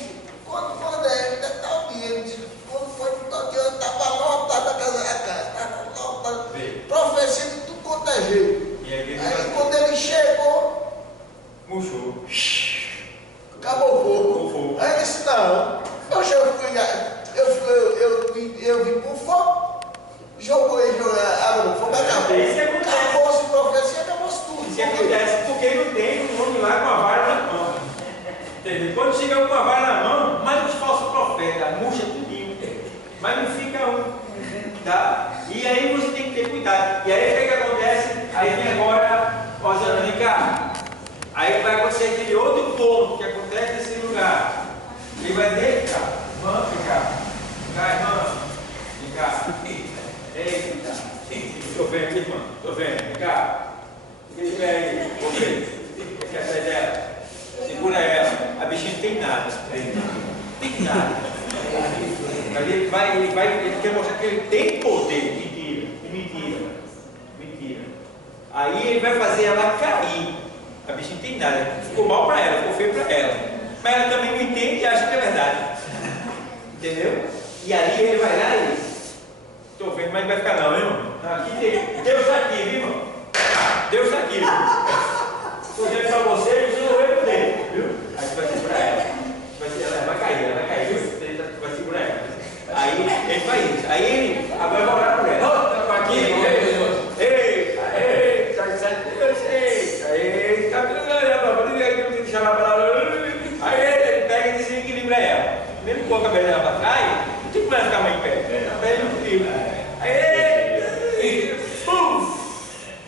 quando é? Ainda está o dia. Ele disse: quando foi tal dia, estava lotada a casa. Estava lotada. Profecia de tudo quanto é jeito. Aí quando ele chegou, murchou. Acabou o fogo. Aí ele disse: não. Eu vim com fogo. Jogou água no fogo, acabou-se profecia, acabou-se tudo. Isso acontece porque não tem um homem lá com a vara na mão. Entendeu? Quando chega um com a vara na mão, mas os falsos profetas, murcha tudinho. Mas não fica um. Tá? E aí você tem que ter cuidado. E aí o que acontece? Aí vem agora, Rosana, vem cá. Aí vai acontecer aquele outro ponto que acontece nesse lugar. Ele vai dizer, irmã, vem cá. Vem cá, irmã. Vem cá. Eita, estou vendo aqui, irmão, estou vendo, vem cá. O que tiver aí? Vou ver. Quer atrás dela? Segura ela. A bichinha não tem nada. Tem nada. Ele quer mostrar que ele tem poder. Mentira. Aí ele vai fazer ela cair. A bichinha não tem nada. Ficou mal para ela, ficou feio para ela. Mas ela também não entende e acha que é verdade. Entendeu? E aí ele vai lá e estou vendo, mas não vai ficar não, irmão. Aqui tem. Deus está aqui, viu, irmão? Deus está aqui, viu? Estou dizendo para você, você não vai poder, viu? Aí você vai segurar ela. Ela vai cair, viu? Você vai segurar ela. Aí ele faz isso. Aí ele agora vai orar por ela. Está aqui, aí ele pega e desequilibra ela. Mesmo com a cabeça dela para trás, não tem como ela ficar mais em pé.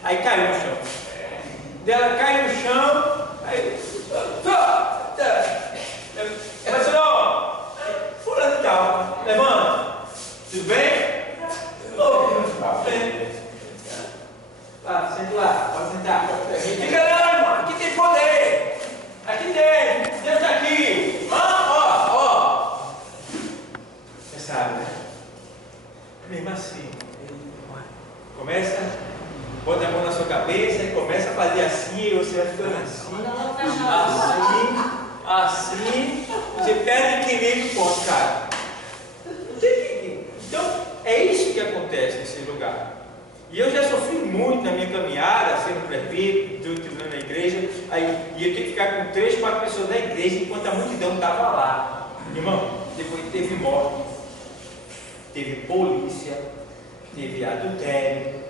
Aí caiu no chão. Ela cai no chão, aí. Mas não, fulano de tal, levanta. Tudo bem? Senta lá, pode sentar. Fica lá, irmão, aqui tem poder. Aqui tem, Deus está aqui. Ó. Você sabe, né? Mesmo assim, começa, bota a mão na sua cabeça e começa a fazer assim, e você vai ficando assim, assim, você perde 500 pontos, cara. Não tem que. Então, é isso que acontece nesse lugar. E eu já sofri muito na minha caminhada, sendo presbítero, treinando na igreja, aí ia ter que ficar com 3, 4 pessoas na igreja enquanto a multidão estava lá. Irmão, depois teve morte, teve polícia, teve adultério,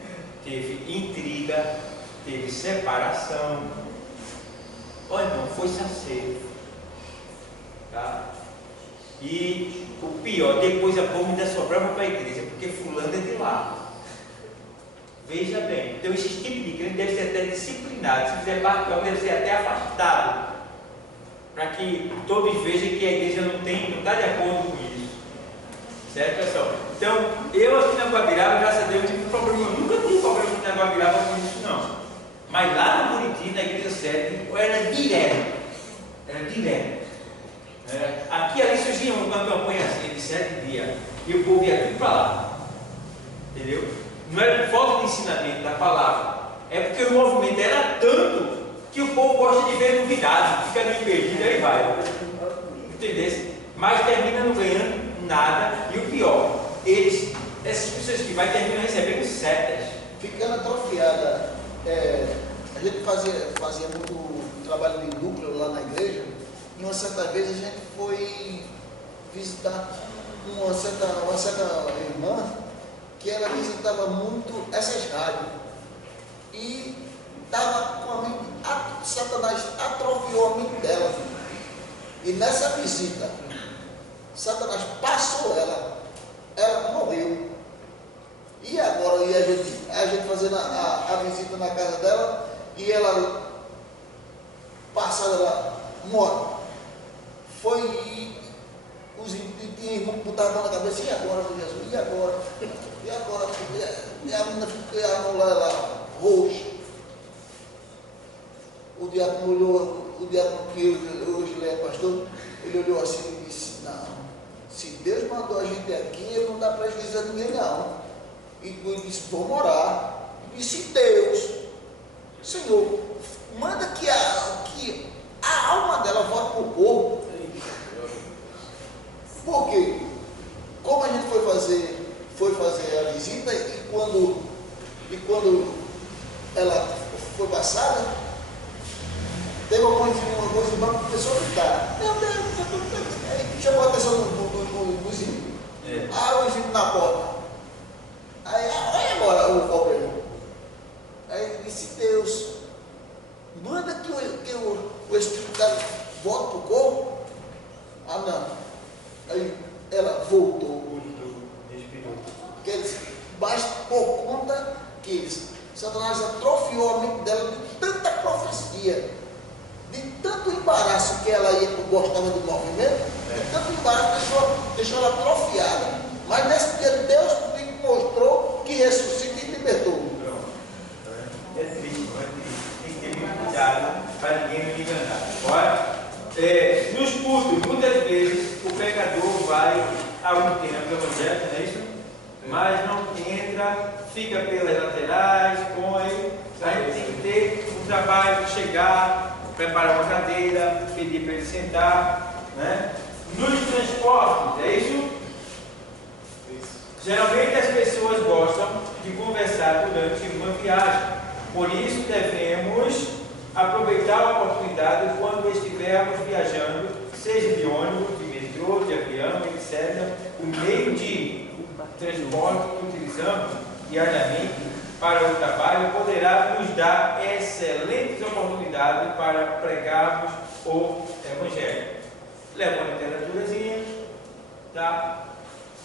teve intriga, teve separação. Olha, irmão, foi saceiro. Tá? E o pior, depois a povo ainda sobrava para a igreja, porque fulano é de lá. Veja bem, então esse tipo de crente deve ser até disciplinado, se fizer parte do deve ser até afastado, para que todos vejam que a igreja não está de acordo com isso. Certo, pessoal? Então, eu aqui na Guabiraba, graças a Deus, tive um problema, eu nunca tive problema aqui na Guabiraba com isso não. Mas lá no Buriti, na igreja 7, era direto. Era direto. Aqui ali surgia uma campanha assim de 7 dias, e o povo ia tudo para lá. Entendeu? Não era por falta de ensinamento da palavra, é porque o movimento era tanto que o povo gosta de ver novidade, fica meio perdido, aí vai. Entendeu? Mas termina não ganhando nada, e o pior, essas pessoas que vai terminar recebendo setas. Ficando atrofiada. A gente fazia muito trabalho de núcleo lá na igreja, e uma certa vez a gente foi visitar uma certa irmã que ela visitava muito essas rádios e estava com a mente, Satanás atrofiou a mente dela. E nessa visita, Satanás passou ela morreu. E agora a gente fazendo a visita na casa dela e ela passada lá, morta. Foi os irmãos que botavam a mão na cabeça, e agora, meu Jesus? E agora? E agora? E a menina ficou a mão lá roxa. O diácono olhou, o diácono que hoje ele é pastor, ele olhou assim e disse, não, se Deus mandou a gente aqui, não dá prejuízo a ninguém não. E disse, vamos orar. E disse, Deus, Senhor, manda que a alma dela volte para o corpo. Por quê? Como a gente foi fazer a visita e quando ela foi passada, teve uma coisa em banco, a pessoa gritar. Meu Deus, aí chamou a atenção dos irmãos. Os irmãos na porta. Aí, olha agora o pobre. Aí ele disse, Deus, manda que o Espírito volte para o corpo. Ah, não. Aí ela voltou. Quer dizer, mas por conta que Satanás atrofiou a mente dela de tanta profecia, de tanto embaraço que ela gostava do movimento, de tanto embaraço deixou ela atrofiada. Mas nesse dia Deus mostrou que ressuscita e libertou. É triste, tem que ter muito cuidado para ninguém me enganar. Olha. Nos cultos, muitas vezes, o pecador vai a um tempo evangélico, não é isso? Mas não entra, fica pelas laterais, põe. A gente tem que ter um trabalho de chegar, preparar uma cadeira, pedir para ele sentar, né? Nos transportes, é isso? Geralmente as pessoas gostam de conversar durante uma viagem, por isso devemos aproveitar a oportunidade quando estivermos viajando, seja de ônibus, de metrô, de avião, etc. O meio de transporte que utilizamos diariamente para o trabalho poderá nos dar excelentes oportunidades para pregarmos o Evangelho. Leva uma literaturazinha, tá?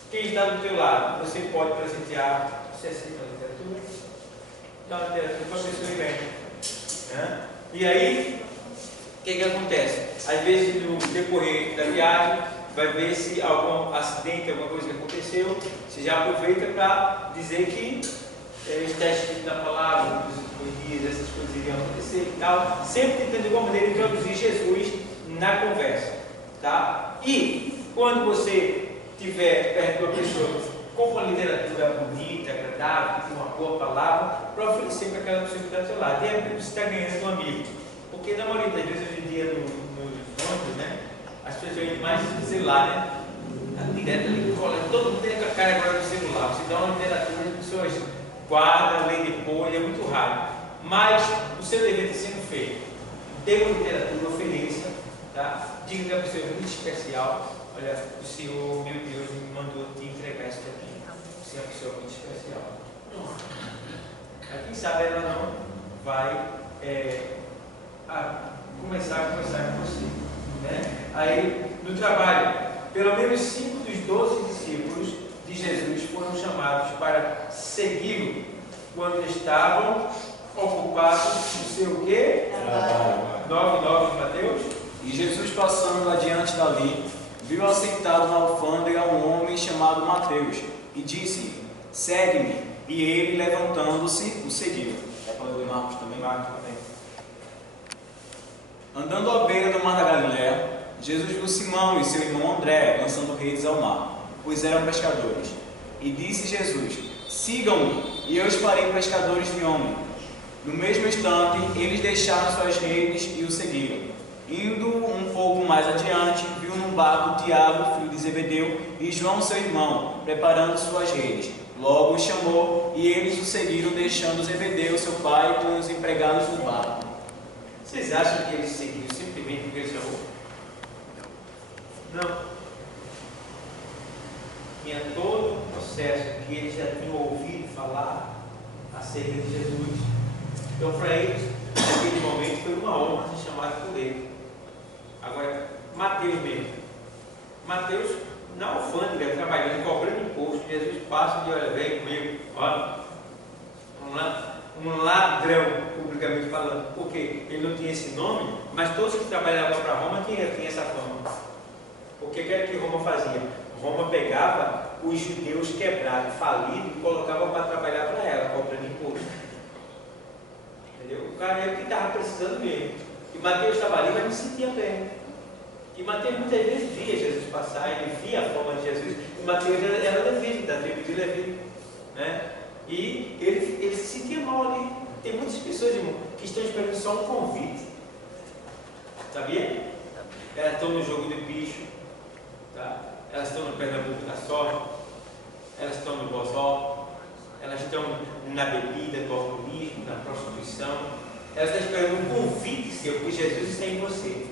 Quem está do teu lado, você pode presentear, você aceita a literatura? Dá uma literatura para a pessoa ir bem. E aí, o que acontece? Às vezes, no decorrer da viagem, vai ver se algum acidente, alguma coisa que aconteceu, você já aproveita para dizer que está escrito na palavra, os dias, essas coisas iriam acontecer e tal, sempre tentando de alguma maneira introduzir Jesus na conversa. Tá? E, quando você estiver perto de uma pessoa com uma literatura bonita, agradável, com uma boa palavra, para oferecer para aquela pessoa que está do seu lado. E aí você está ganhando um amigo. Porque na maioria das vezes, hoje em dia, nos contas, né? As pessoas iam mais do celular, né? Direto ali, todo mundo tem a cara agora do celular. Você dá uma literatura, as pessoas guardam, lêem depois, é muito raro. Mas o seu dever está sendo feito. Dê uma literatura, ofereça, tá? Diga que a pessoa é muito especial. Olha, o Senhor, meu Deus, me mandou te entregar isso aqui. Você é uma pessoa muito especial. Mas quem sabe ela não vai começar com você. Né? Aí, no trabalho, pelo menos 5 dos 12 discípulos de Jesus foram chamados para segui-lo quando estavam ocupados no seu quê? 9:9 de Mateus. E Jesus, passando adiante dali, viu assentado na alfândega um homem chamado Mateus e disse: segue-me. E ele, levantando-se, o seguiu. É para ler Marcos também? Marcos também. Andando à beira do mar da Galiléia, Jesus viu Simão e seu irmão André lançando redes ao mar, pois eram pescadores. E disse Jesus: sigam-me, e eu os farei pescadores de homem. No mesmo instante, eles deixaram suas redes e o seguiram. Indo um pouco mais adiante, viu num barco Tiago, filho de Zebedeu, e João, seu irmão, preparando suas redes. Logo os chamou, e eles o seguiram, deixando Zebedeu, seu pai, com os empregados no barco. Vocês acham que ele seguiu simplesmente porque ele chamou? Não. Tinha todo um processo que eles já tinham ouvido falar acerca de Jesus. Então, para eles, naquele momento, foi uma honra ser chamado por ele. Agora, Mateus mesmo. Mateus, na alfândega, trabalhando, cobrando imposto, Jesus passa de olha, vem comigo, olha, um ladrão, publicamente falando, porque ele não tinha esse nome, mas todos que trabalhavam para Roma tinham essa fama. O que era que Roma fazia? Roma pegava os judeus quebrados, falidos, e colocava para trabalhar para ela, cobrando imposto. Entendeu? O cara era o que estava precisando mesmo. E Mateus estava ali, mas não se sentia bem. E Mateus muitas vezes via Jesus passar, ele via a forma de Jesus. E Mateus era levita, da tribo de Levi. Né? E ele se sentia mal ali. Tem muitas pessoas, irmão, que estão esperando só um convite. Sabia? Elas estão no jogo de bicho. Tá? Elas estão no Pernambuco da sorte. Elas estão no Bozó. Elas estão na bebida, no alcoolismo, na prostituição. Elas estão esperando um convite seu, porque Jesus está em você.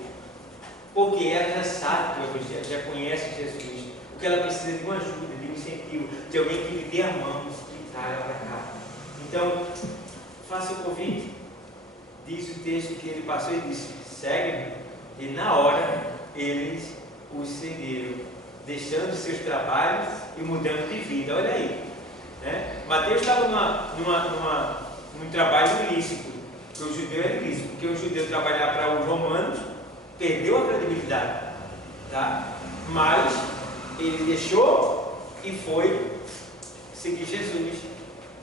Porque ela já sabe do Evangelho, já conhece Jesus. O que ela precisa de uma ajuda, de um incentivo, de alguém que lhe dê a mão e traga ela para cá. Então, faça o convite. Diz o texto que ele passou e disse: segue-me. E na hora, eles os seguiram, deixando seus trabalhos e mudando de vida. Olha aí. Né? Mateus estava num trabalho ilícito, porque o judeu era ilícito, porque o judeu trabalhar para os romanos perdeu a credibilidade, tá? Mas ele deixou e foi seguir Jesus,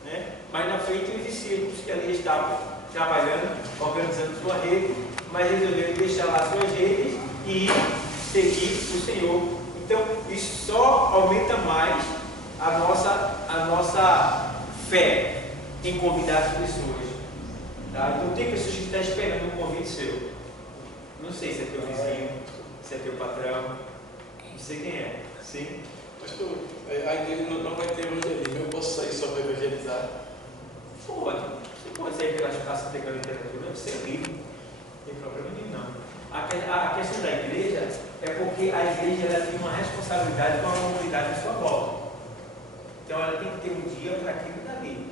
né? Mas na frente os discípulos que ali estavam trabalhando, organizando sua rede, mas resolveram deixar lá suas redes e seguir o Senhor. Então isso só aumenta mais a nossa fé em convidar as pessoas, tá? Então tem pessoas que estão esperando um convite seu. Não sei se é teu vizinho, se é teu patrão, não sei quem é. Sim? Pastor, a igreja não vai ter evangelismo, eu posso sair só para evangelizar? Pode. Você pode sair pelas praças pegando literatura, você é livre. Não tem problema nenhum, não. A questão da igreja é porque a igreja ela tem uma responsabilidade com a comunidade à sua volta. Então ela tem que ter um dia para aquilo dali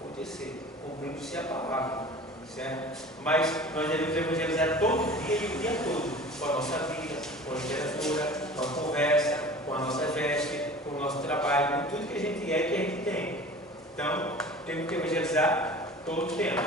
acontecer, cumprindo-se a palavra. Certo? Mas nós devemos evangelizar todo dia e o dia todo, com a nossa vida, com a literatura, com a conversa, com a nossa veste, com o nosso trabalho, com tudo que a gente é e que a gente tem. Então, temos que evangelizar todo o tempo,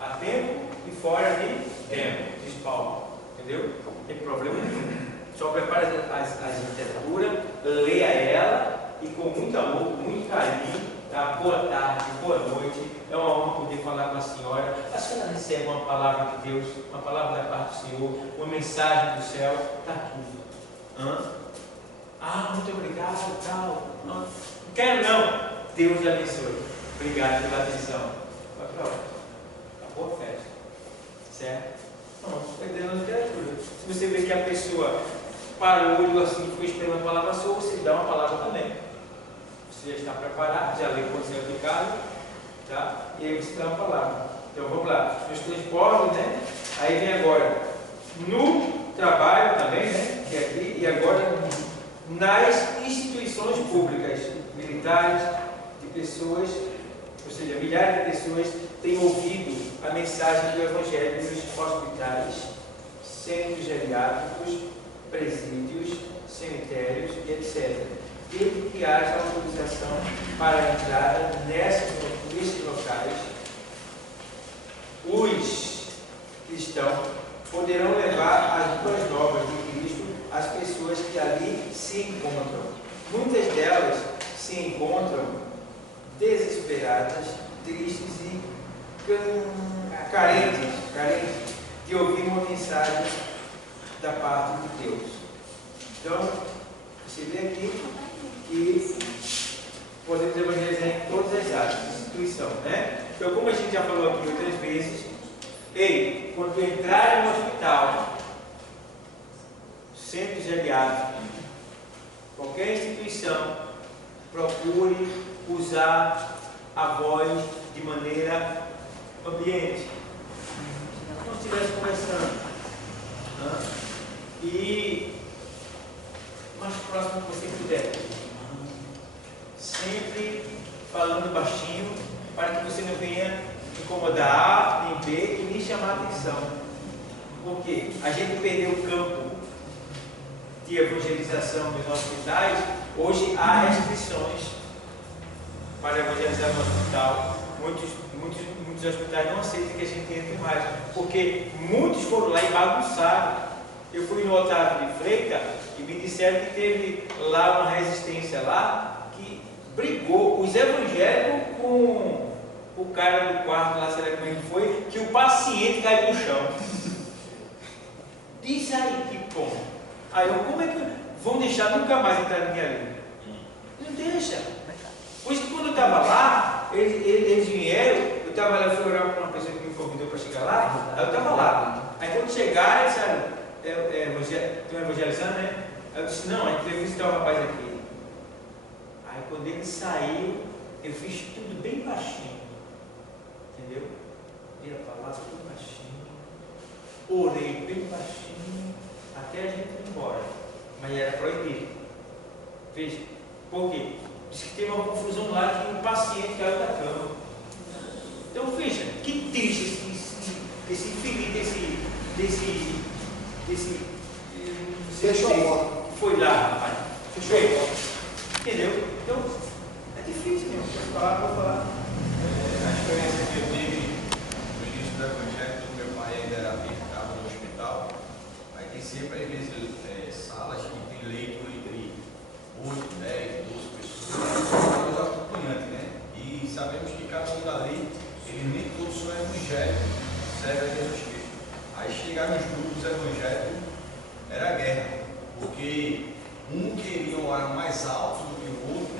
a tempo e fora de tempo, diz Paulo. Entendeu? Não tem problema nenhum. Só prepare as literaturas, leia ela e com muito amor, com muito carinho. Tá? Boa tarde, boa noite. É uma honra poder falar com a senhora. A senhora recebe uma palavra de Deus, uma palavra da parte do Senhor, uma mensagem do céu. Está tudo. Muito obrigado, tal. Não quero não. Deus lhe abençoe. Obrigado pela atenção. Vai para lá. Acabou a festa. Certo? Não, perdendo a literatura. Se você vê que a pessoa parou, olhou assim, ficou esperando a palavra sua, você dá uma palavra também. Você já está preparado, já leu quando você é aplicado, tá? E aí você dá uma palavra. Então vamos lá, nos transportes, né? Aí vem agora no trabalho também, né? Que é aqui, e agora nas instituições públicas, militares, de pessoas, ou seja, milhares de pessoas têm ouvido a mensagem do Evangelho nos hospitais, centros geriátricos, presídios, cemitérios e etc. Desde que haja autorização para a entrada nesses locais, os cristãos poderão levar as boas novas de Cristo às pessoas que ali se encontram. Muitas delas se encontram desesperadas, tristes e carentes de ouvir uma mensagem da parte de Deus. Então, você vê aqui que podemos evangelizar em todas as áreas, instituição, né? Então, como a gente já falou aqui outras vezes, quando entrar no hospital, centro geriátrico, qualquer instituição, procure usar a voz de maneira ambiente. Como se estivesse conversando. E mais próximo que você puder. Sempre falando baixinho, para que você não venha incomodar A, nem B e nem chamar a atenção. Porque a gente perdeu o campo de evangelização nos hospitais. Hoje há restrições para evangelizar no hospital. Muitos hospitais não aceitam que a gente entre mais, porque muitos foram lá e bagunçaram. Eu fui no Otávio de Freitas e me disseram que teve lá uma resistência lá que brigou os evangélicos com o cara do quarto lá, será como é que foi, que o paciente caiu no chão. Diz aí que bom. Aí eu, como é que vão deixar nunca mais entrar ninguém ali? Não deixa. Por isso que quando eu estava lá, eles vieram, eu estava lá, fui orar com uma pessoa que me convidou para chegar lá, aí eu estava lá. Aí quando chegaram, eles disseram, estão evangelizando, né? Aí eu disse, não, a gente veio visitar o rapaz aqui. Aí quando ele saiu, eu fiz tudo bem baixinho. Entendeu? Ia falar tudo baixinho. Orei bem baixinho, até a gente ir embora. Mas era proibido. Veja, por quê? Diz que teve uma confusão lá que o paciente caiu da cama. Então veja, que triste esse infeliz Fechou a porta. que foi lá, rapaz. Fechou a porta. Entendeu? Então, é difícil mesmo. Vou falar. A experiência que eu tive no início do Evangelho, quando meu pai ainda era vivo, estava no hospital, aí tem sempre, às vezes, salas que tem leito entre 8, 10, 12 pessoas, os acompanhantes, né? E sabemos que cada um dali, eles nem todos são evangélicos, servem a Jesus Cristo. Aí chegaram os grupos evangélicos, era guerra, porque um queria orar mais alto do que o outro,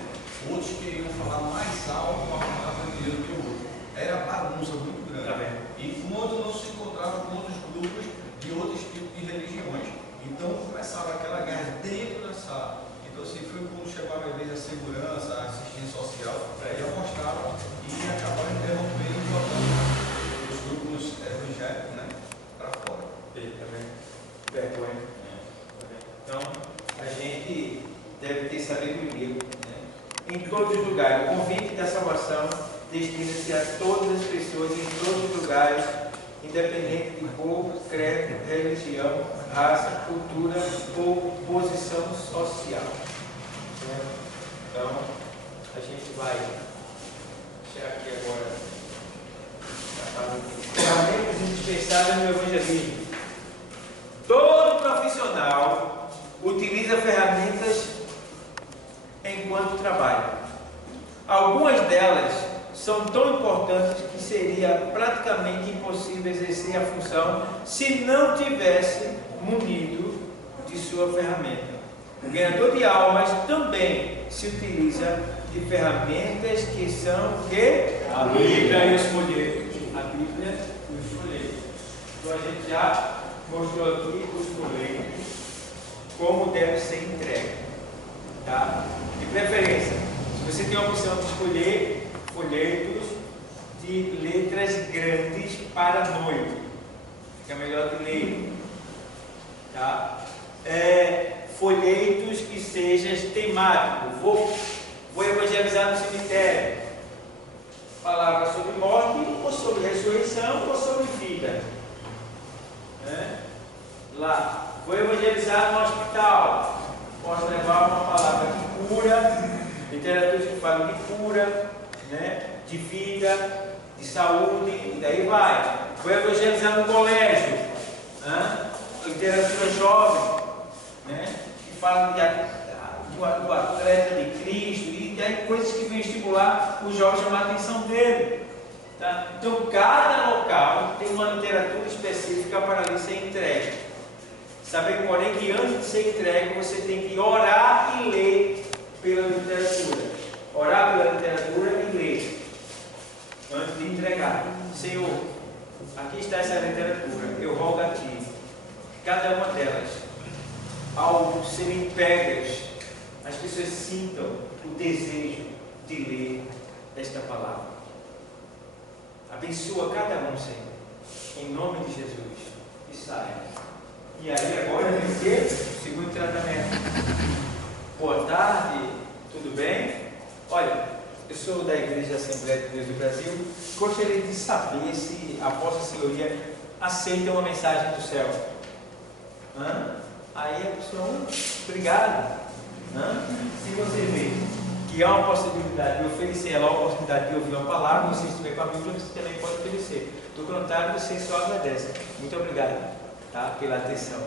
outros queriam falar mais alto uma palavra de Deus do que o outro. Era bagunça muito grande. Tá bem. E quando não se encontrava com outros grupos de outros tipos de religiões. Então começava aquela guerra dentro da sala. Então assim foi quando chegava às vezes a segurança, a assistência social, já mostrava e acabava interrompendo e botando os grupos evangélicos, né, para fora. Também. Vergonha. Então, a gente deve ter sabedoria, né? Em todos os lugares. O convite da salvação destina-se a todas as pessoas, em todos os lugares, independente de cor, credo, religião, raça, cultura ou posição social. Então, a gente vai deixar aqui agora ferramentas indispensáveis no evangelismo. Todo profissional utiliza ferramentas enquanto trabalha. Algumas delas são tão importantes que seria praticamente impossível exercer a função se não tivesse munido de sua ferramenta. O ganhador de almas também se utiliza de ferramentas que são o quê? A Bíblia e os folhetos. A Bíblia e os folhetos. Então a gente já mostrou aqui os folhetos, como deve ser entregue. Tá? De preferência, se você tem a opção de escolher folhetos de letras grandes para noivo, fica melhor de ler. Tá? Folhetos que sejam temáticos. Vou evangelizar no cemitério. Palavra sobre morte, ou sobre ressurreição, ou sobre vida. Lá, vou evangelizar no hospital. Posso levar uma palavra de cura, literatura que fala de cura, né? De vida, de saúde, e daí vai. Vou evangelizar no colégio, literatura jovem, né? Que fala do atleta de Cristo, e daí coisas que vêm estimular o jovem, chamar a atenção dele. Tá? Então, cada local tem uma literatura específica para ali ser entregue. Saber, porém, que antes de ser entregue, você tem que orar e ler pela literatura. Orar pela literatura e ler antes de entregar. Senhor, aqui está essa literatura. Eu rogo a Ti, cada uma delas, ao serem pegas, as pessoas sintam o desejo de ler esta palavra. Abençoa cada um, Senhor, em nome de Jesus. E saia. E aí agora vem ser o segundo tratamento. Boa tarde, tudo bem? Olha, eu sou da Igreja Assembleia de Deus do Brasil. Gostaria de saber se a Vossa Senhoria aceita uma mensagem do céu. Aí a pessoa, obrigado. Se você vê que há uma possibilidade de oferecer ela a oportunidade de ouvir uma palavra, você estiver com a Bíblia, você também pode oferecer. Do contrário, você só agradece. Muito obrigado, tá, pela atenção.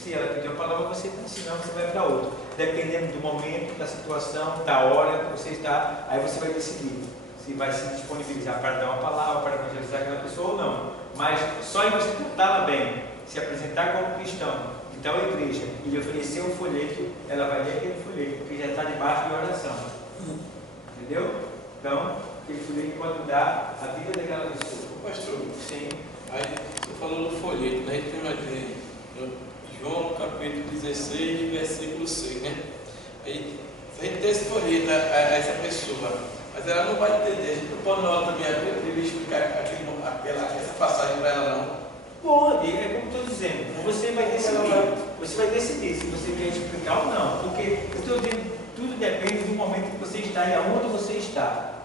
Se ela pedir uma palavra, você está, senão você vai para outra. Dependendo do momento, da situação, da hora que você está, aí você vai decidir se vai se disponibilizar para dar uma palavra, para evangelizar aquela pessoa ou não. Mas só em você tratá-la bem, se apresentar como cristão, então a igreja, e lhe oferecer um folheto, ela vai ler aquele folheto, porque já está debaixo de oração. Entendeu? Então, aquele folheto pode mudar a vida daquela pessoa. Pastor, sim. Aí você falou do folheto, né? A gente tem mais João capítulo 16, versículo 6, né? Aí, se a gente tem esse folheto a essa pessoa, mas ela não vai entender, a gente não pode na hora também explicar essa passagem para ela não. Pode, é como estou dizendo, você vai decidir se você quer explicar ou não, porque eu estou dizendo, tudo depende do momento que você está e aonde você está,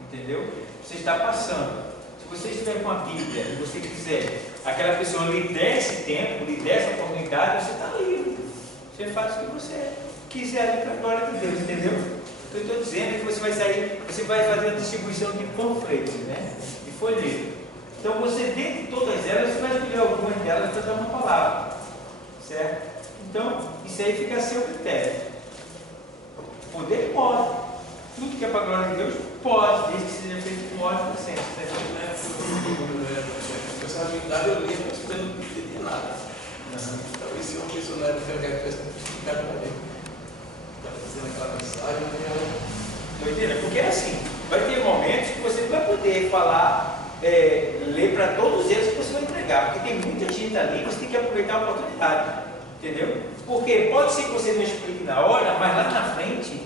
entendeu? Você está passando. Se você estiver com a Bíblia e você quiser, aquela pessoa lhe der esse tempo, lhe der essa oportunidade, você está livre. Você faz o que você quiser ali para a glória de Deus, entendeu? O que eu estou dizendo é que você vai sair, você vai fazer a distribuição de panfletos, né? De folheto. Então você, dentre todas elas, você vai escolher algumas delas para dar uma palavra. Certo? Então, isso aí fica a seu critério. Poder pode. Tudo que é para a glória de Deus pode, desde que seja feito com ordem e senso. Essa habilidade eu li, mas eu não entendi nada. Talvez se uma pessoa não era que explicar para mim. Estava fazendo aquela mensagem, Estou entendendo? Porque é assim, vai ter momentos que você não vai poder falar, ler para todos eles que você vai entregar, porque tem muita gente ali, você tem que aproveitar a oportunidade, entendeu? Porque pode ser que você não explique na hora, mas lá na frente,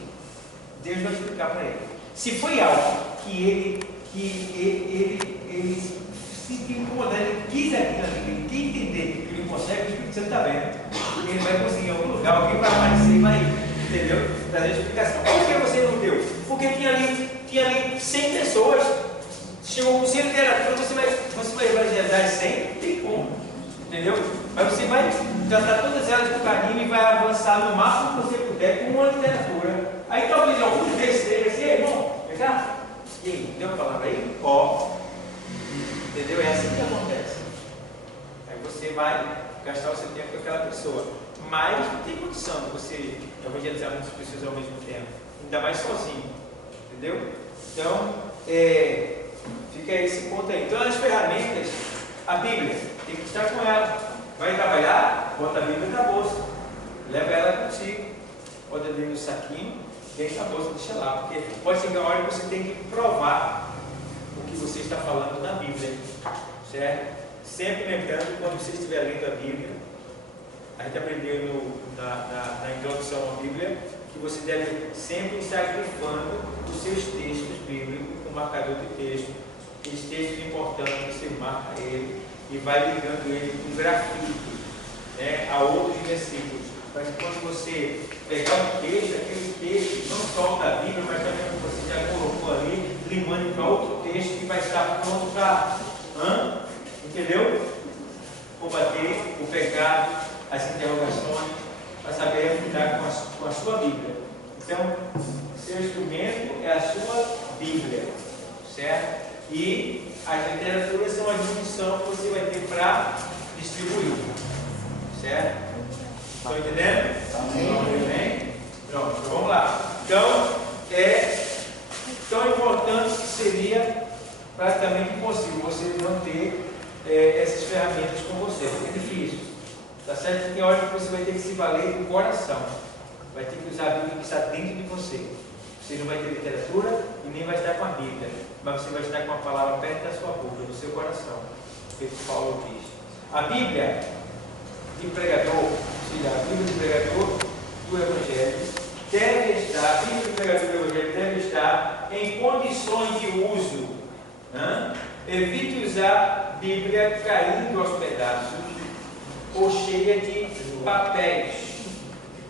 Deus vai explicar para ele. Se foi algo que ele se incomodar, ele quis aquilo ali, ele quer entender, que ele consegue, o Espírito Santo está vendo, ele vai conseguir em algum lugar, alguém vai aparecer e vai, entendeu? Trazer explicação. Por que você não deu? Porque tinha ali 100 pessoas. Chegou com 100 literatura, você vai evangelizar 100, não tem como, entendeu? Mas você vai tratar todas elas com carinho e vai avançar no máximo que você puder com uma literatura. Aí talvez alguns desses assim, irmão, vem cá, e aí, deu uma palavra aí? Entendeu? É assim que acontece. Aí você vai gastar o seu tempo com aquela pessoa, mas não tem condição de você evangelizar muitas pessoas ao mesmo tempo, ainda mais sozinho, entendeu? Então, fica esse ponto aí. Então, as ferramentas, a Bíblia, tem que estar com ela. Vai trabalhar? Bota a Bíblia na bolsa. Leva ela contigo. Pode abrir no saquinho, deixa a bolsa, deixa lá. Porque pode chegar a hora que você tem que provar o que você está falando na Bíblia. Certo? sempre lembrando, quando você estiver lendo a Bíblia, a gente aprendeu na introdução à Bíblia, que você deve sempre estar grifando os seus textos bíblicos com marcador de texto. Aqueles textos importantes, você marca ele e vai ligando ele com grafite, né, a outros versículos. Mas quando você pegar um texto, aquele texto não só da Bíblia, mas também você já colocou ali, limando para outro texto que vai estar pronto para, entendeu? Combater o pecado, as interrogações, para saber lidar com a sua Bíblia. Então, seu instrumento é a sua Bíblia, certo? E as literaturas são a munição que você vai ter para distribuir, certo? Estão entendendo? Amém? Pronto, vamos lá. Então, é tão importante que seria praticamente impossível você não ter essas ferramentas com você. É difícil. Tá certo? Que tem hora que você vai ter que se valer do coração. Vai ter que usar a Bíblia que está dentro de você. Você não vai ter literatura e nem vai estar com a Bíblia, mas você vai estar com a palavra perto da sua boca, do seu coração. Feito Paulo diz. A Bíblia de pregador, ou seja, a Bíblia de pregador do Evangelho deve estar, a Bíblia de pregador do Evangelho deve estar em condições de uso. Evite usar Bíblia caindo aos pedaços ou cheia de papéis.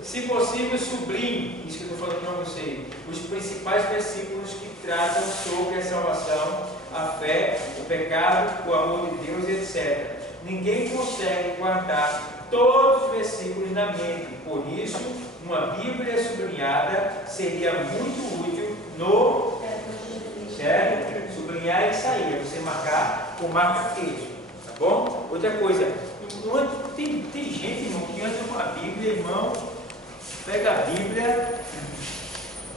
Se possível, sublinhe, isso que eu estou falando para vocês, os principais versículos que tratam sobre a salvação, a fé, o pecado, o amor de Deus, etc. Ninguém consegue guardar todos os versículos na mente, por isso, uma Bíblia sublinhada seria muito útil no... Certo? Sublinhar e sair, você marcar com marca-texto, tá bom? Outra coisa, tem gente, irmão, que anda com a Bíblia, irmão, pega a Bíblia,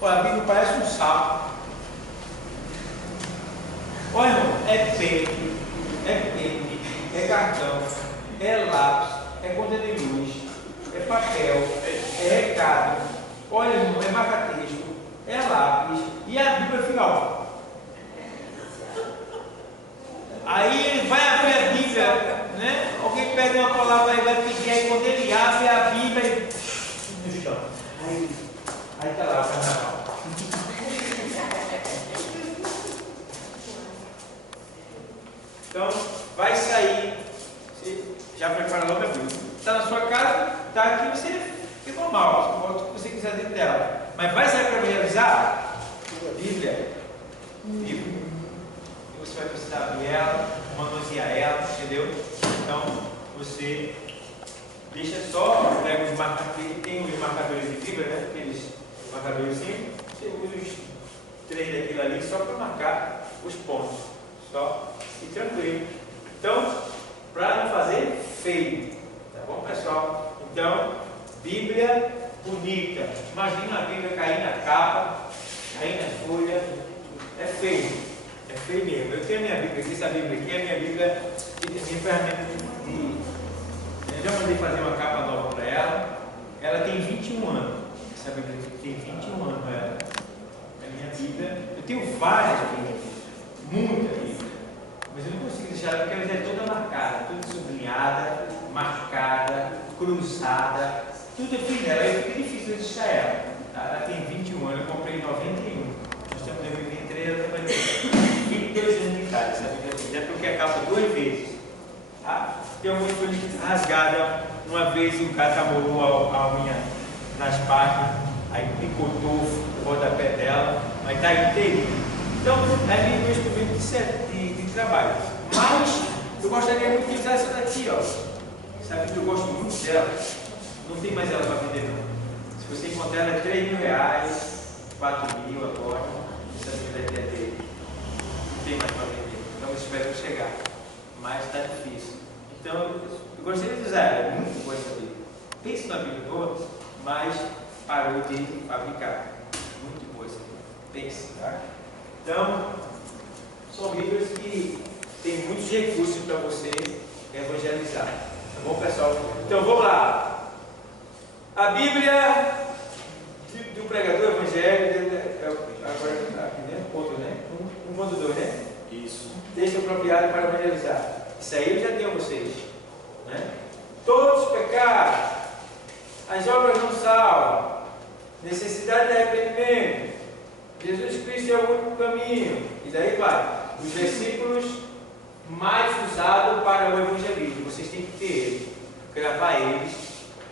a Bíblia parece um sapo. Olha, irmão, é pente, é cartão, é lápis, é conta de luz, é papel, é recado. Olha, irmão, é marca-texto, é lápis e a Bíblia final. Aí ele vai abrir a Bíblia, né? Alguém pega uma palavra e vai pedir, aí quando ele abre a Bíblia no chão. Aí está lá o carnaval. Então, vai sair. Você já prepara logo a Bíblia. Está na sua casa, está aqui, você fica normal. Você bota o que você quiser dentro dela. Mas vai sair para evangelizar? Bíblia. Bíblia. Você vai precisar abrir ela, manusear ela, entendeu? Então, você deixa só, pega os marcadores, tem os marcadores de fibra, né? Aqueles marcadores assim, você usa os 3 daquilo ali só para marcar os pontos. Só e tranquilo. Então, para não fazer feio, tá bom, pessoal? Então, Bíblia bonita. Imagina a Bíblia cair na capa, cair na folha, é feio. É feio mesmo. Eu tenho a minha Bíblia aqui, essa Bíblia aqui é a minha Bíblia, minha ferramenta de... Eu já mandei fazer uma capa nova para ela. Ela tem 21 anos. Essa Bíblia aqui tem 21 anos para ela. É a minha Bíblia. Eu tenho várias Bíblias, muita Bíblia. Mas eu não consigo deixar ela porque ela já é toda marcada, toda sublinhada, marcada, cruzada. Tudo eu fiz nela. Aí fica difícil de deixar ela. Ela tem 21 anos, eu comprei em 91. Nós estamos em 2023, ela também tem 22 anos de idade, essa Bíblia aqui. Já troquei a capa 2 vezes. Tá? Tem uma folha rasgada. Uma vez o cara amolou a unha nas páginas, aí picotou o rodapé dela, mas está inteirinho. Então, é meu instrumento de trabalho. Mas eu gostaria muito de usar essa daqui, ó. Essa Bíblia eu gosto muito dela. Não tem mais ela para vender, não. Se você encontrar ela, é R$3.000, R$4.000 agora. Essa Bíblia aqui é dele. Não tem mais para vender. Então eu espero chegar. Mas está difícil. Então eu gostaria de usar ela. É muito boa essa Bíblia. Pense na Bíblia boa, mas parou de fabricar. Muito boa essa Bíblia. Pense, tá? Então, são Bíblias que tem muitos recursos para você evangelizar. Tá bom, pessoal? Então, vamos lá. A Bíblia do pregador evangélico, agora aqui, né? Outro, né? 1.2, né? Isso. Texto apropriado para evangelizar. Isso aí eu já tenho a vocês. Né? Todos pecaram, as obras não salvam, necessidade de arrependimento, Jesus Cristo é o único caminho, e daí vai. Os versículos mais usados para o evangelismo, vocês têm que ter eles, gravar eles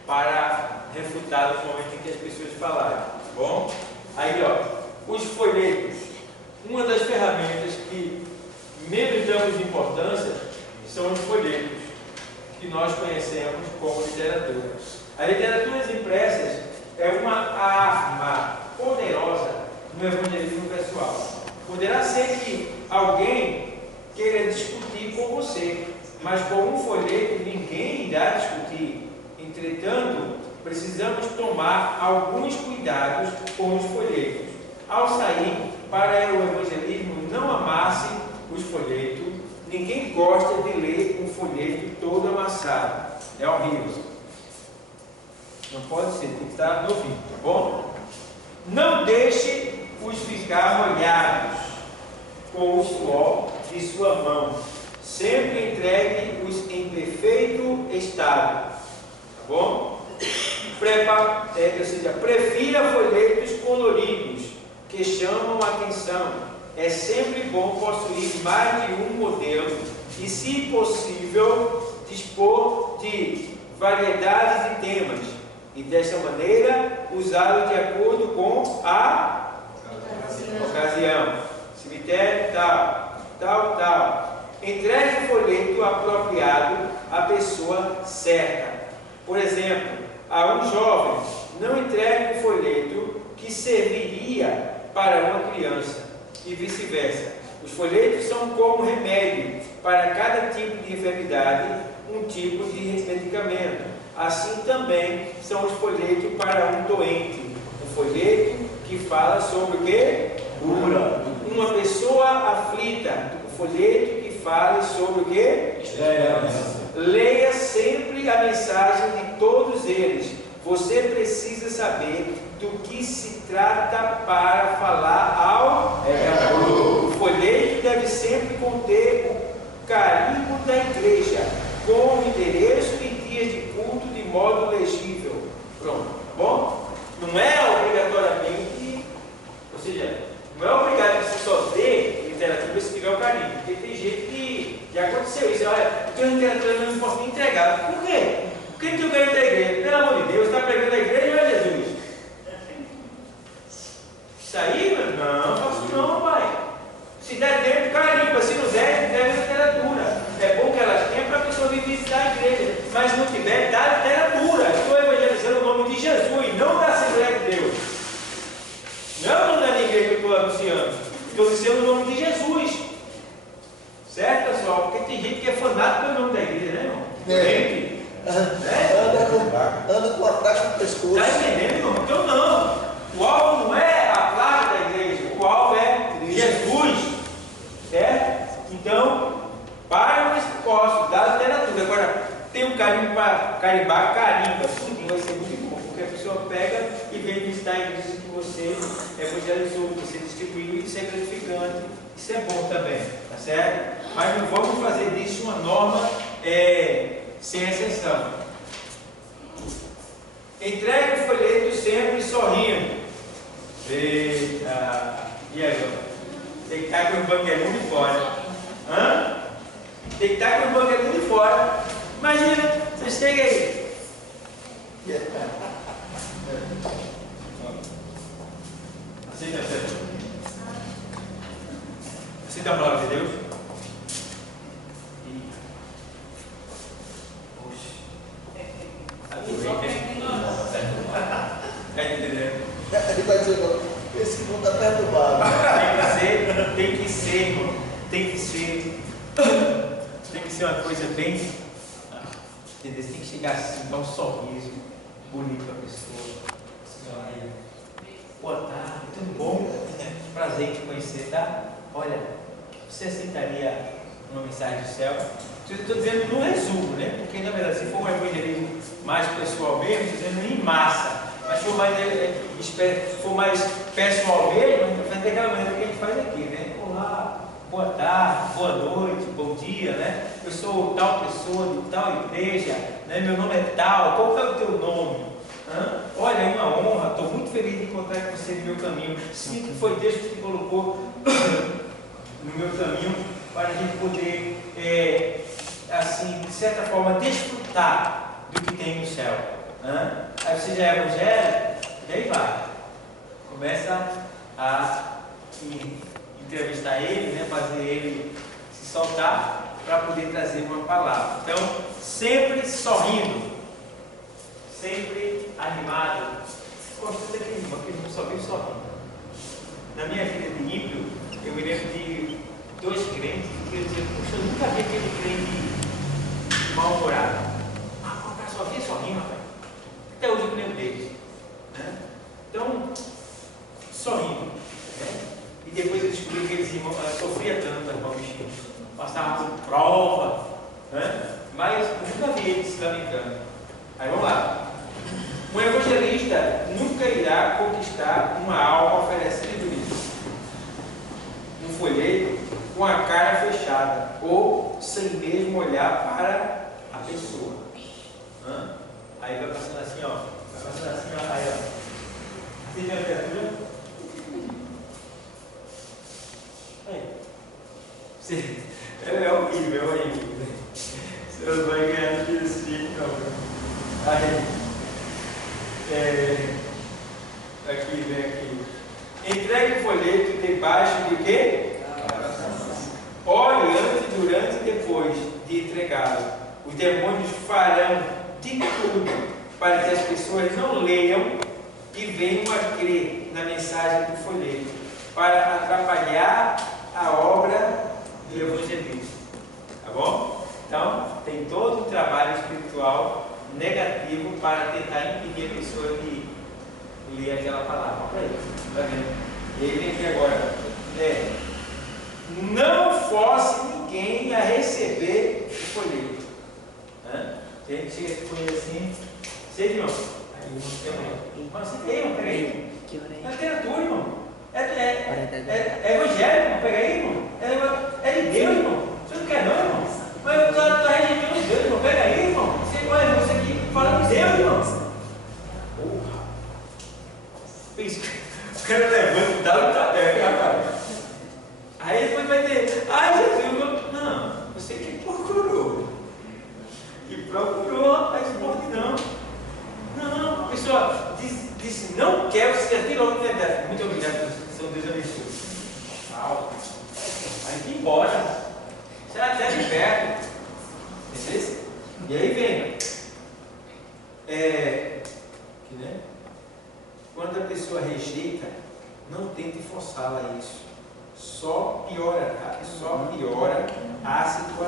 para refutar os momentos em que as pessoas falarem, tá bom? Aí, ó, os folhetos, uma das ferramentas que menos damos importância são os folhetos, que nós conhecemos como literatura. A literatura impressas é uma arma poderosa no evangelismo pessoal. Poderá ser que alguém queira discutir com você, mas com um folheto ninguém irá discutir. Entretanto, precisamos tomar alguns cuidados com os folhetos. Ao sair para o evangelismo, não amasse os folhetos. Ninguém gosta de ler um folheto todo amassado. É horrível. Não pode ser, tem que estar novinho, tá bom? Não deixe-os ficar molhados com o suor de sua mão. Sempre entregue-os em perfeito estado. Tá bom? Ou seja, prefira folhetos coloridos que chamam a atenção. É sempre bom possuir mais de um modelo e, se possível, dispor de variedades de temas e, desta maneira, usá-lo de acordo com a ocasião. Cemitério tal. Entregue o folheto apropriado à pessoa certa. Por exemplo, a um jovem, não entregue um folheto que serviria para uma criança e vice-versa. Os folhetos são como remédio para cada tipo de enfermidade, um tipo de medicamento. Assim também são os folhetos para um doente. Um folheto que fala sobre o quê? Cura. Uma pessoa aflita. Um folheto que fala sobre o quê? Esperança. Leia sempre a mensagem de todos eles. Você precisa saber do que se trata para falar ao pecador. O folheto deve sempre conter o carimbo da igreja, com o endereço e dias de culto de modo legível. Pronto, tá bom? Não é obrigatoriamente, ou seja, não é obrigado que você só dê literatura se tiver o carimbo, porque tem gente que já aconteceu isso. Olha, eu tenho literatura, não posso nem entregar. Por quê? Por que tu ganha da igreja? Pelo amor de Deus, está pregando a igreja ou é Jesus? Isso aí, meu? Não, faço não, pai. Se der tempo, carimba. Se não der, deve literatura. É bom que elas tenham para a pessoa vir visitar a igreja. Mas se não tiver, dá literatura. Estou evangelizando o nome de Jesus, não da Assembleia de Deus. Não é o nome da igreja que eu estou anunciando. Estou dizendo o nome de Jesus. Certo, pessoal? Porque tem gente que é fanática pelo nome da igreja, né, irmão? Gente. Anda com a taxa no pescoço. Está entendendo, irmão? Então não. O alvo não é a placa da igreja. O alvo é Jesus. Certo? Então, para esse propósito da literatura. Agora, tem um carimbo para carimbar, carimba. Tudo vai ser muito bom. Porque a pessoa pega e vem visitar a igreja que você evangelizou, que você distribuiu. Isso é gratificante. Isso é bom também. Tá certo? Mas não vamos fazer disso uma norma sem exceção. Entregue o folheto sempre sorrindo. Eita. E agora? Tem que estar com o banquelinho de fora. Hã? Tem que estar com o banquelinho de fora. Imagina, você chega aí. Aceita a fé? Aceita a palavra de Deus? Ele vai dizer agora, esse mundo está perturbado. Tem que ser uma coisa bem. Entendeu? Tem que chegar assim, dar um sorriso bonito para a pessoa. Senhora, boa tarde, tudo bom? Prazer em te conhecer, tá? Olha, você aceitaria uma mensagem do céu? Eu estou dizendo no resumo, né? Porque na verdade, se for um evangelismo mais pessoal mesmo, estou dizendo em massa. Mas se for mais pessoal mesmo, vai ter aquela maneira que a gente faz aqui, né? Olá, boa tarde, boa noite, bom dia, né? Eu sou tal pessoa de tal igreja, né? Meu nome é tal, qual é o teu nome? Olha, é uma honra, estou muito feliz de encontrar com você no meu caminho. Sinto que foi Deus que te colocou no meu caminho para a gente poder, assim, de certa forma, desfrutar do que tem no céu. Aí você já é evangélico, e aí vai. Começa a entrevistar ele, né? Fazer ele se soltar para poder trazer uma palavra. Então, sempre sorrindo, sempre animado. Gosto daquele irmão que não só vive sorrindo. Na minha vida de ímpio, eu me lembro de 2 crentes que eu dizia, puxa, eu nunca vi aquele crente mal-humorado. O cara só via sorrindo, rapaz. Até hoje eu me lembro deles. Né? Então, sorrindo. Né? E depois eu descobri que aqueles irmãos sofriam tanto, irmão bichinho. Passavam por prova. Né? Mas eu nunca vi eles se lamentando. Aí vamos lá. Um evangelista nunca irá conquistar uma alma oferecendo isso. Um folheto com a cara fechada ou sem mesmo olhar para a pessoa. Aí vai passando assim, ó. Vai passando assim, ó. Aí, ó. Você tem a criatura? Aí. Você... É horrível, é horrível. Você não vai ganhar aqui esse tipo, não. Aí. Aqui, vem aqui. Entregue o folheto debaixo de quê? Ore antes, durante e depois de entregá-lo. Os demônios farão de tudo para que as pessoas não leiam e venham a crer na mensagem do folheto, para atrapalhar a obra do evangelista. Tá bom? Então, tem todo um trabalho espiritual negativo para tentar impedir a pessoa de ler aquela palavra. Olha aí, tá vendo? E aí vem aqui agora. Não force ninguém a receber o folheto. A gente chega com ele assim, sei, irmão. Aí, irmão, você tem, irmão, pega aí. É literatura, irmão. É evangelho, irmão, pega aí, irmão. É de Deus, irmão. Você não quer não, irmão? Mas eu estou rejeitando Deus, irmão. Pega aí, irmão. Olha, você aqui fala de Deus, irmão. Porra. O cara levanta e dá um tapé, rapaz. Aí depois vai ter, Jesus, não, você que procurou. E procurou, rapaz, não pode não. Não, a pessoa disse, não quero, você já tem logo na verdade. Muito obrigado, São Deus abençoe. Tchau. Aí que embora. Será até de perto. Entendeu? E aí vem. Né? Quando a pessoa rejeita, não tente forçá-la a isso. Só piora a situação.